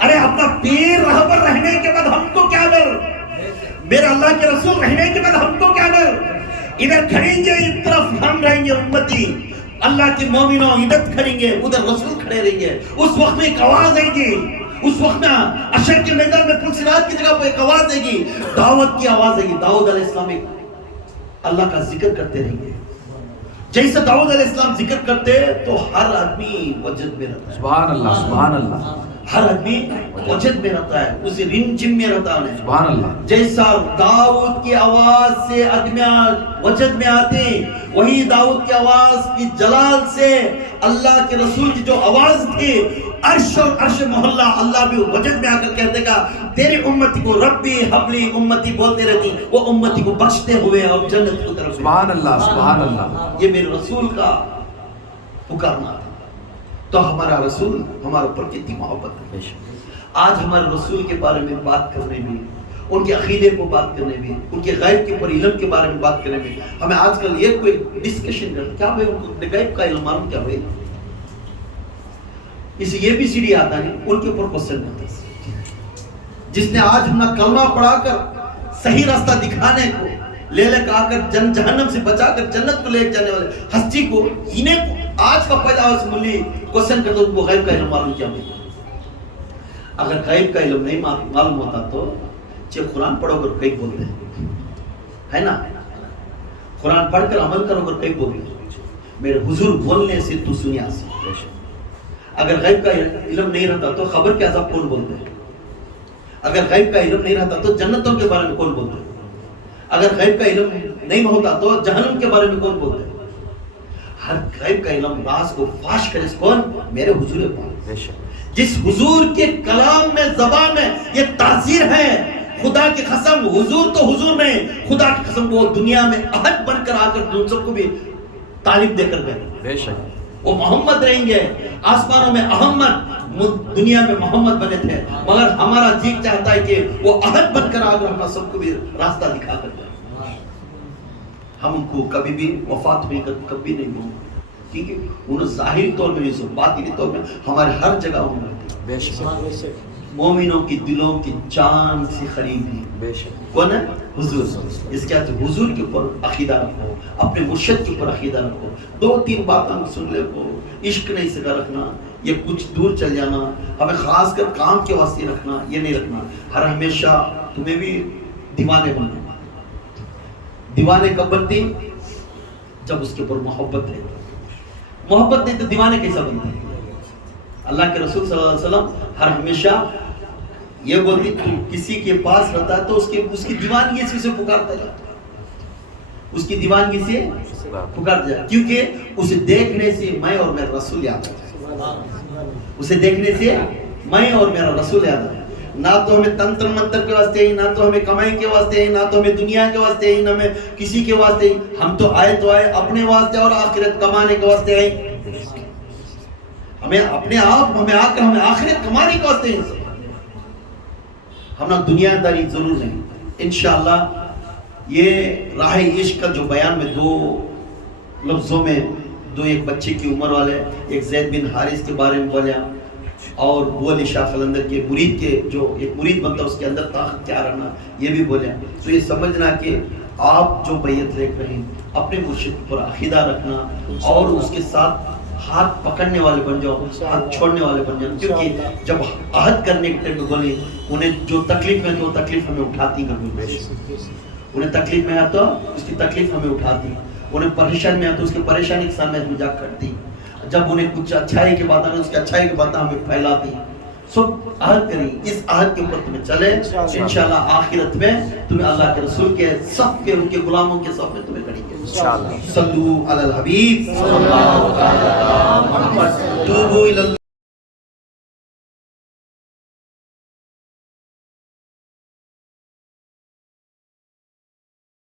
ارے اپنا پیر رہبر رہنے کے بعد ہم کو کیا ڈر، میرا اللہ کے رسول رہنے کے بعد ہم کو کیا ڈر، ادھر کھڑیں گے ایک طرف ہم رہیں گے امتی اللہ کے مومنوں، ادھر کھڑیں گے ادھر رسول کھڑے رہیں گے، اس وقت میں ایک آواز آئے گی، اس وقت میں عشر کے میدان میں پل صراط کی جگہ پر ایک آواز آئے گی، دعوت کی آواز آئے گی، داؤد علیہ السلام اللہ کا ذکر کرتے رہیں گے، جیسے داؤد علیہ السلام ذکر کرتے تو ہر آدمی وجد میں رہتا ہے، سبحان اللہ، سبحان اللہ، ہر آدمی وجد میں رہتا ہے، اسے رنجم میں رہتا ہے، سبحان اللہ۔ جیسا داؤد کی آواز سے آدمی وجد میں آتے، وہی داؤد کی آواز کی جلال سے اللہ کے رسول کی جو آواز تھی عرش اور عرش محلہ اللہ بھی وجد میں آ کر کہتے گا تیری امتی کو ربی حبلی امتی بولتے رہتی، وہ امتی کو بخشتے ہوئے اور جنت کی طرف۔ سبحان اللہ، سبحان اللہ۔ یہ میرے رسول کا پکارنا تھا، تو ہمارا رسول ہمارے اوپر کتنی محبت ہے۔ آج ہمارے رسول کے بارے میں بات کرنے میں، ان کے عقیدے کو بات کرنے میں، ان کے غیب کے اوپر علم کے بارے میں بات کرنے میں ہمیں آج کل یہ کوئی ڈسکشن کرنا کیا بھائی ان کو غیب کا علم معلوم کیا بھائی، اسے یہ بھی سیڑھی آتا نہیں، ان کے اوپر کوسچن کرتا ہے۔ جس نے آج ہمیں کلمہ پڑھا کر صحیح راستہ دکھانے کو لے لے کر آ کر جہنم سے بچا کر جنت کو لے جانے والے ہستی کو، انہیں کو آج کا پیدا اس ملی کوسچن کرتا ان کو غیب کا علم معلوم کیا بھائی۔ اگر غیب کا علم نہیں معلوم ہوتا تو چاہے قرآن پڑھو کر کئی بولتے ہیں، ہے نا، قرآن پڑھ کر عمل کرو کر کئی بولتے ہیں، میرے حضور بولنے سے تو سنیا سی۔ اگر غیب کا علم نہیں رہتا تو خبر کے عذاب کون بولتے ہیں، اگر غیب کا علم نہیں رہتا تو جنتوں کے بارے میں کون بولتے ہیں، اگر غیب کا علم نہیں ہوتا تو جہنم کے بارے میں کون بولتے ہیں۔ ہر غیب کا علم راز کو فاش کرے کون، میرے حضور پاک، جس حضور کے کلام میں زبان میں یہ تاثیر ہے، خدا کی قسم حضور تو حضور میں، خدا کی قسم وہ دنیا میں احد بن کر آ کر تم سب کو بھی تعلیم دے کر گئے، بے شک وہ محمد رہیں گے، آسمانوں میں احمد، دنیا میں محمد بنے تھے، مگر ہمارا جی چاہتا ہے کہ وہ احد بن کر آ کر ہم سب کو بھی راستہ دکھا کر جائے۔ ہم ان کو کبھی بھی وفات ہوئی کبھی نہیں بھولیں. ٹھیک ہے, انہوں ظاہری طور میں نہیں, باطنی طور میں ہمارے ہر جگہ ہونا ہے. بے شک مومنوں کی دلوں کی جان سے قریب ہے. بے شک کون ہے؟ حضور. اس کے بعد حضور کے اوپر عقیدہ رکھو, اپنے مرشد کے اوپر عقیدہ رکھو. 2-3 باتیں سن لے کو, عشق نہیں سکا رکھنا, یہ کچھ دور چل جانا, ہمیں خاص کر کام کے واسطے رکھنا, یہ نہیں رکھنا. ہر ہمیشہ تمہیں بھی دیوانے بننا. دیوانے کب بنتے؟ جب اس کے اوپر محبت ہے. محبت نہیں تو دیوانے کیسا بنتے ہیں؟ اللہ کے رسول صلی اللہ علیہ وسلم ہر ہمیشہ یہ بولتی, کسی کے پاس رہتا ہے تو اس کی دیوانگی سے پکارتا جاتا ہے, اس کی دیوانگی سے پکارتا جاتا, کیونکہ اسے دیکھنے سے میں اور میرا رسول یاد آتا ہے. اسے دیکھنے سے میں اور میرا رسول یاد آتا ہے. نہ تو ہمیں تنتر منتر کے واسطے ہی, نہ تو ہمیں کمائی کے واسطے ہی, نہ تو ہمیں دنیا کے واسطے ہی, نہ ہمیں کسی کے واسطے ہی. ہم تو آئے اپنے واسطے اور آخرت کمانے کے واسطے آئے. ہمیں اپنے آپ ہمیں آ کر ہمیں آخرت کمانے کے واسطے ہی. ہم نا دنیا داری ضرور نہیں. انشاءاللہ یہ راہ عشق کا جو بیان میں 2 لفظوں میں, 2 ایک بچے کی عمر والے, ایک زید بن حارث کے بارے میں بولا, اور وہ علی شاہ قلندر کے مرید کے جو ایک مرید بنتا اس کے اندر طاقت کیا رہنا, یہ بھی بولے. تو یہ سمجھنا کہ آپ جو بیعت لے رہے ہیں اپنے مرشد پر عقیدہ رکھنا, اور اس کے ساتھ ہاتھ پکڑنے والے بن جاؤ, ہاتھ چھوڑنے والے بن جاؤ. کیونکہ جب عہد کرنے کے ٹائم میں بولے, انہیں جو تکلیف میں تو تکلیف ہمیں اٹھاتی ہے, انہیں تکلیف میں ہے تو اس کی تکلیف ہمیں اٹھاتی, انہیں پریشان میں ہے تو اس کی پریشانی کے سامنے مذاق کرتی, جب انہیں کچھ اچھائی کی باتیں اس کی اچھائی کی باتیں ہمیں پھیلاتی. سب عہد کریں, اس عہد کے اوپر تمہیں چلے, انشاءاللہ آخرت میں تمہیں اللہ کے رسول کے صف کے, ان کے غلاموں کے صف میں تمہیں کریں گے انشاءاللہ. صلو علی الحبیب صلی اللہ علیہ وسلم. توبوا الی اللہ.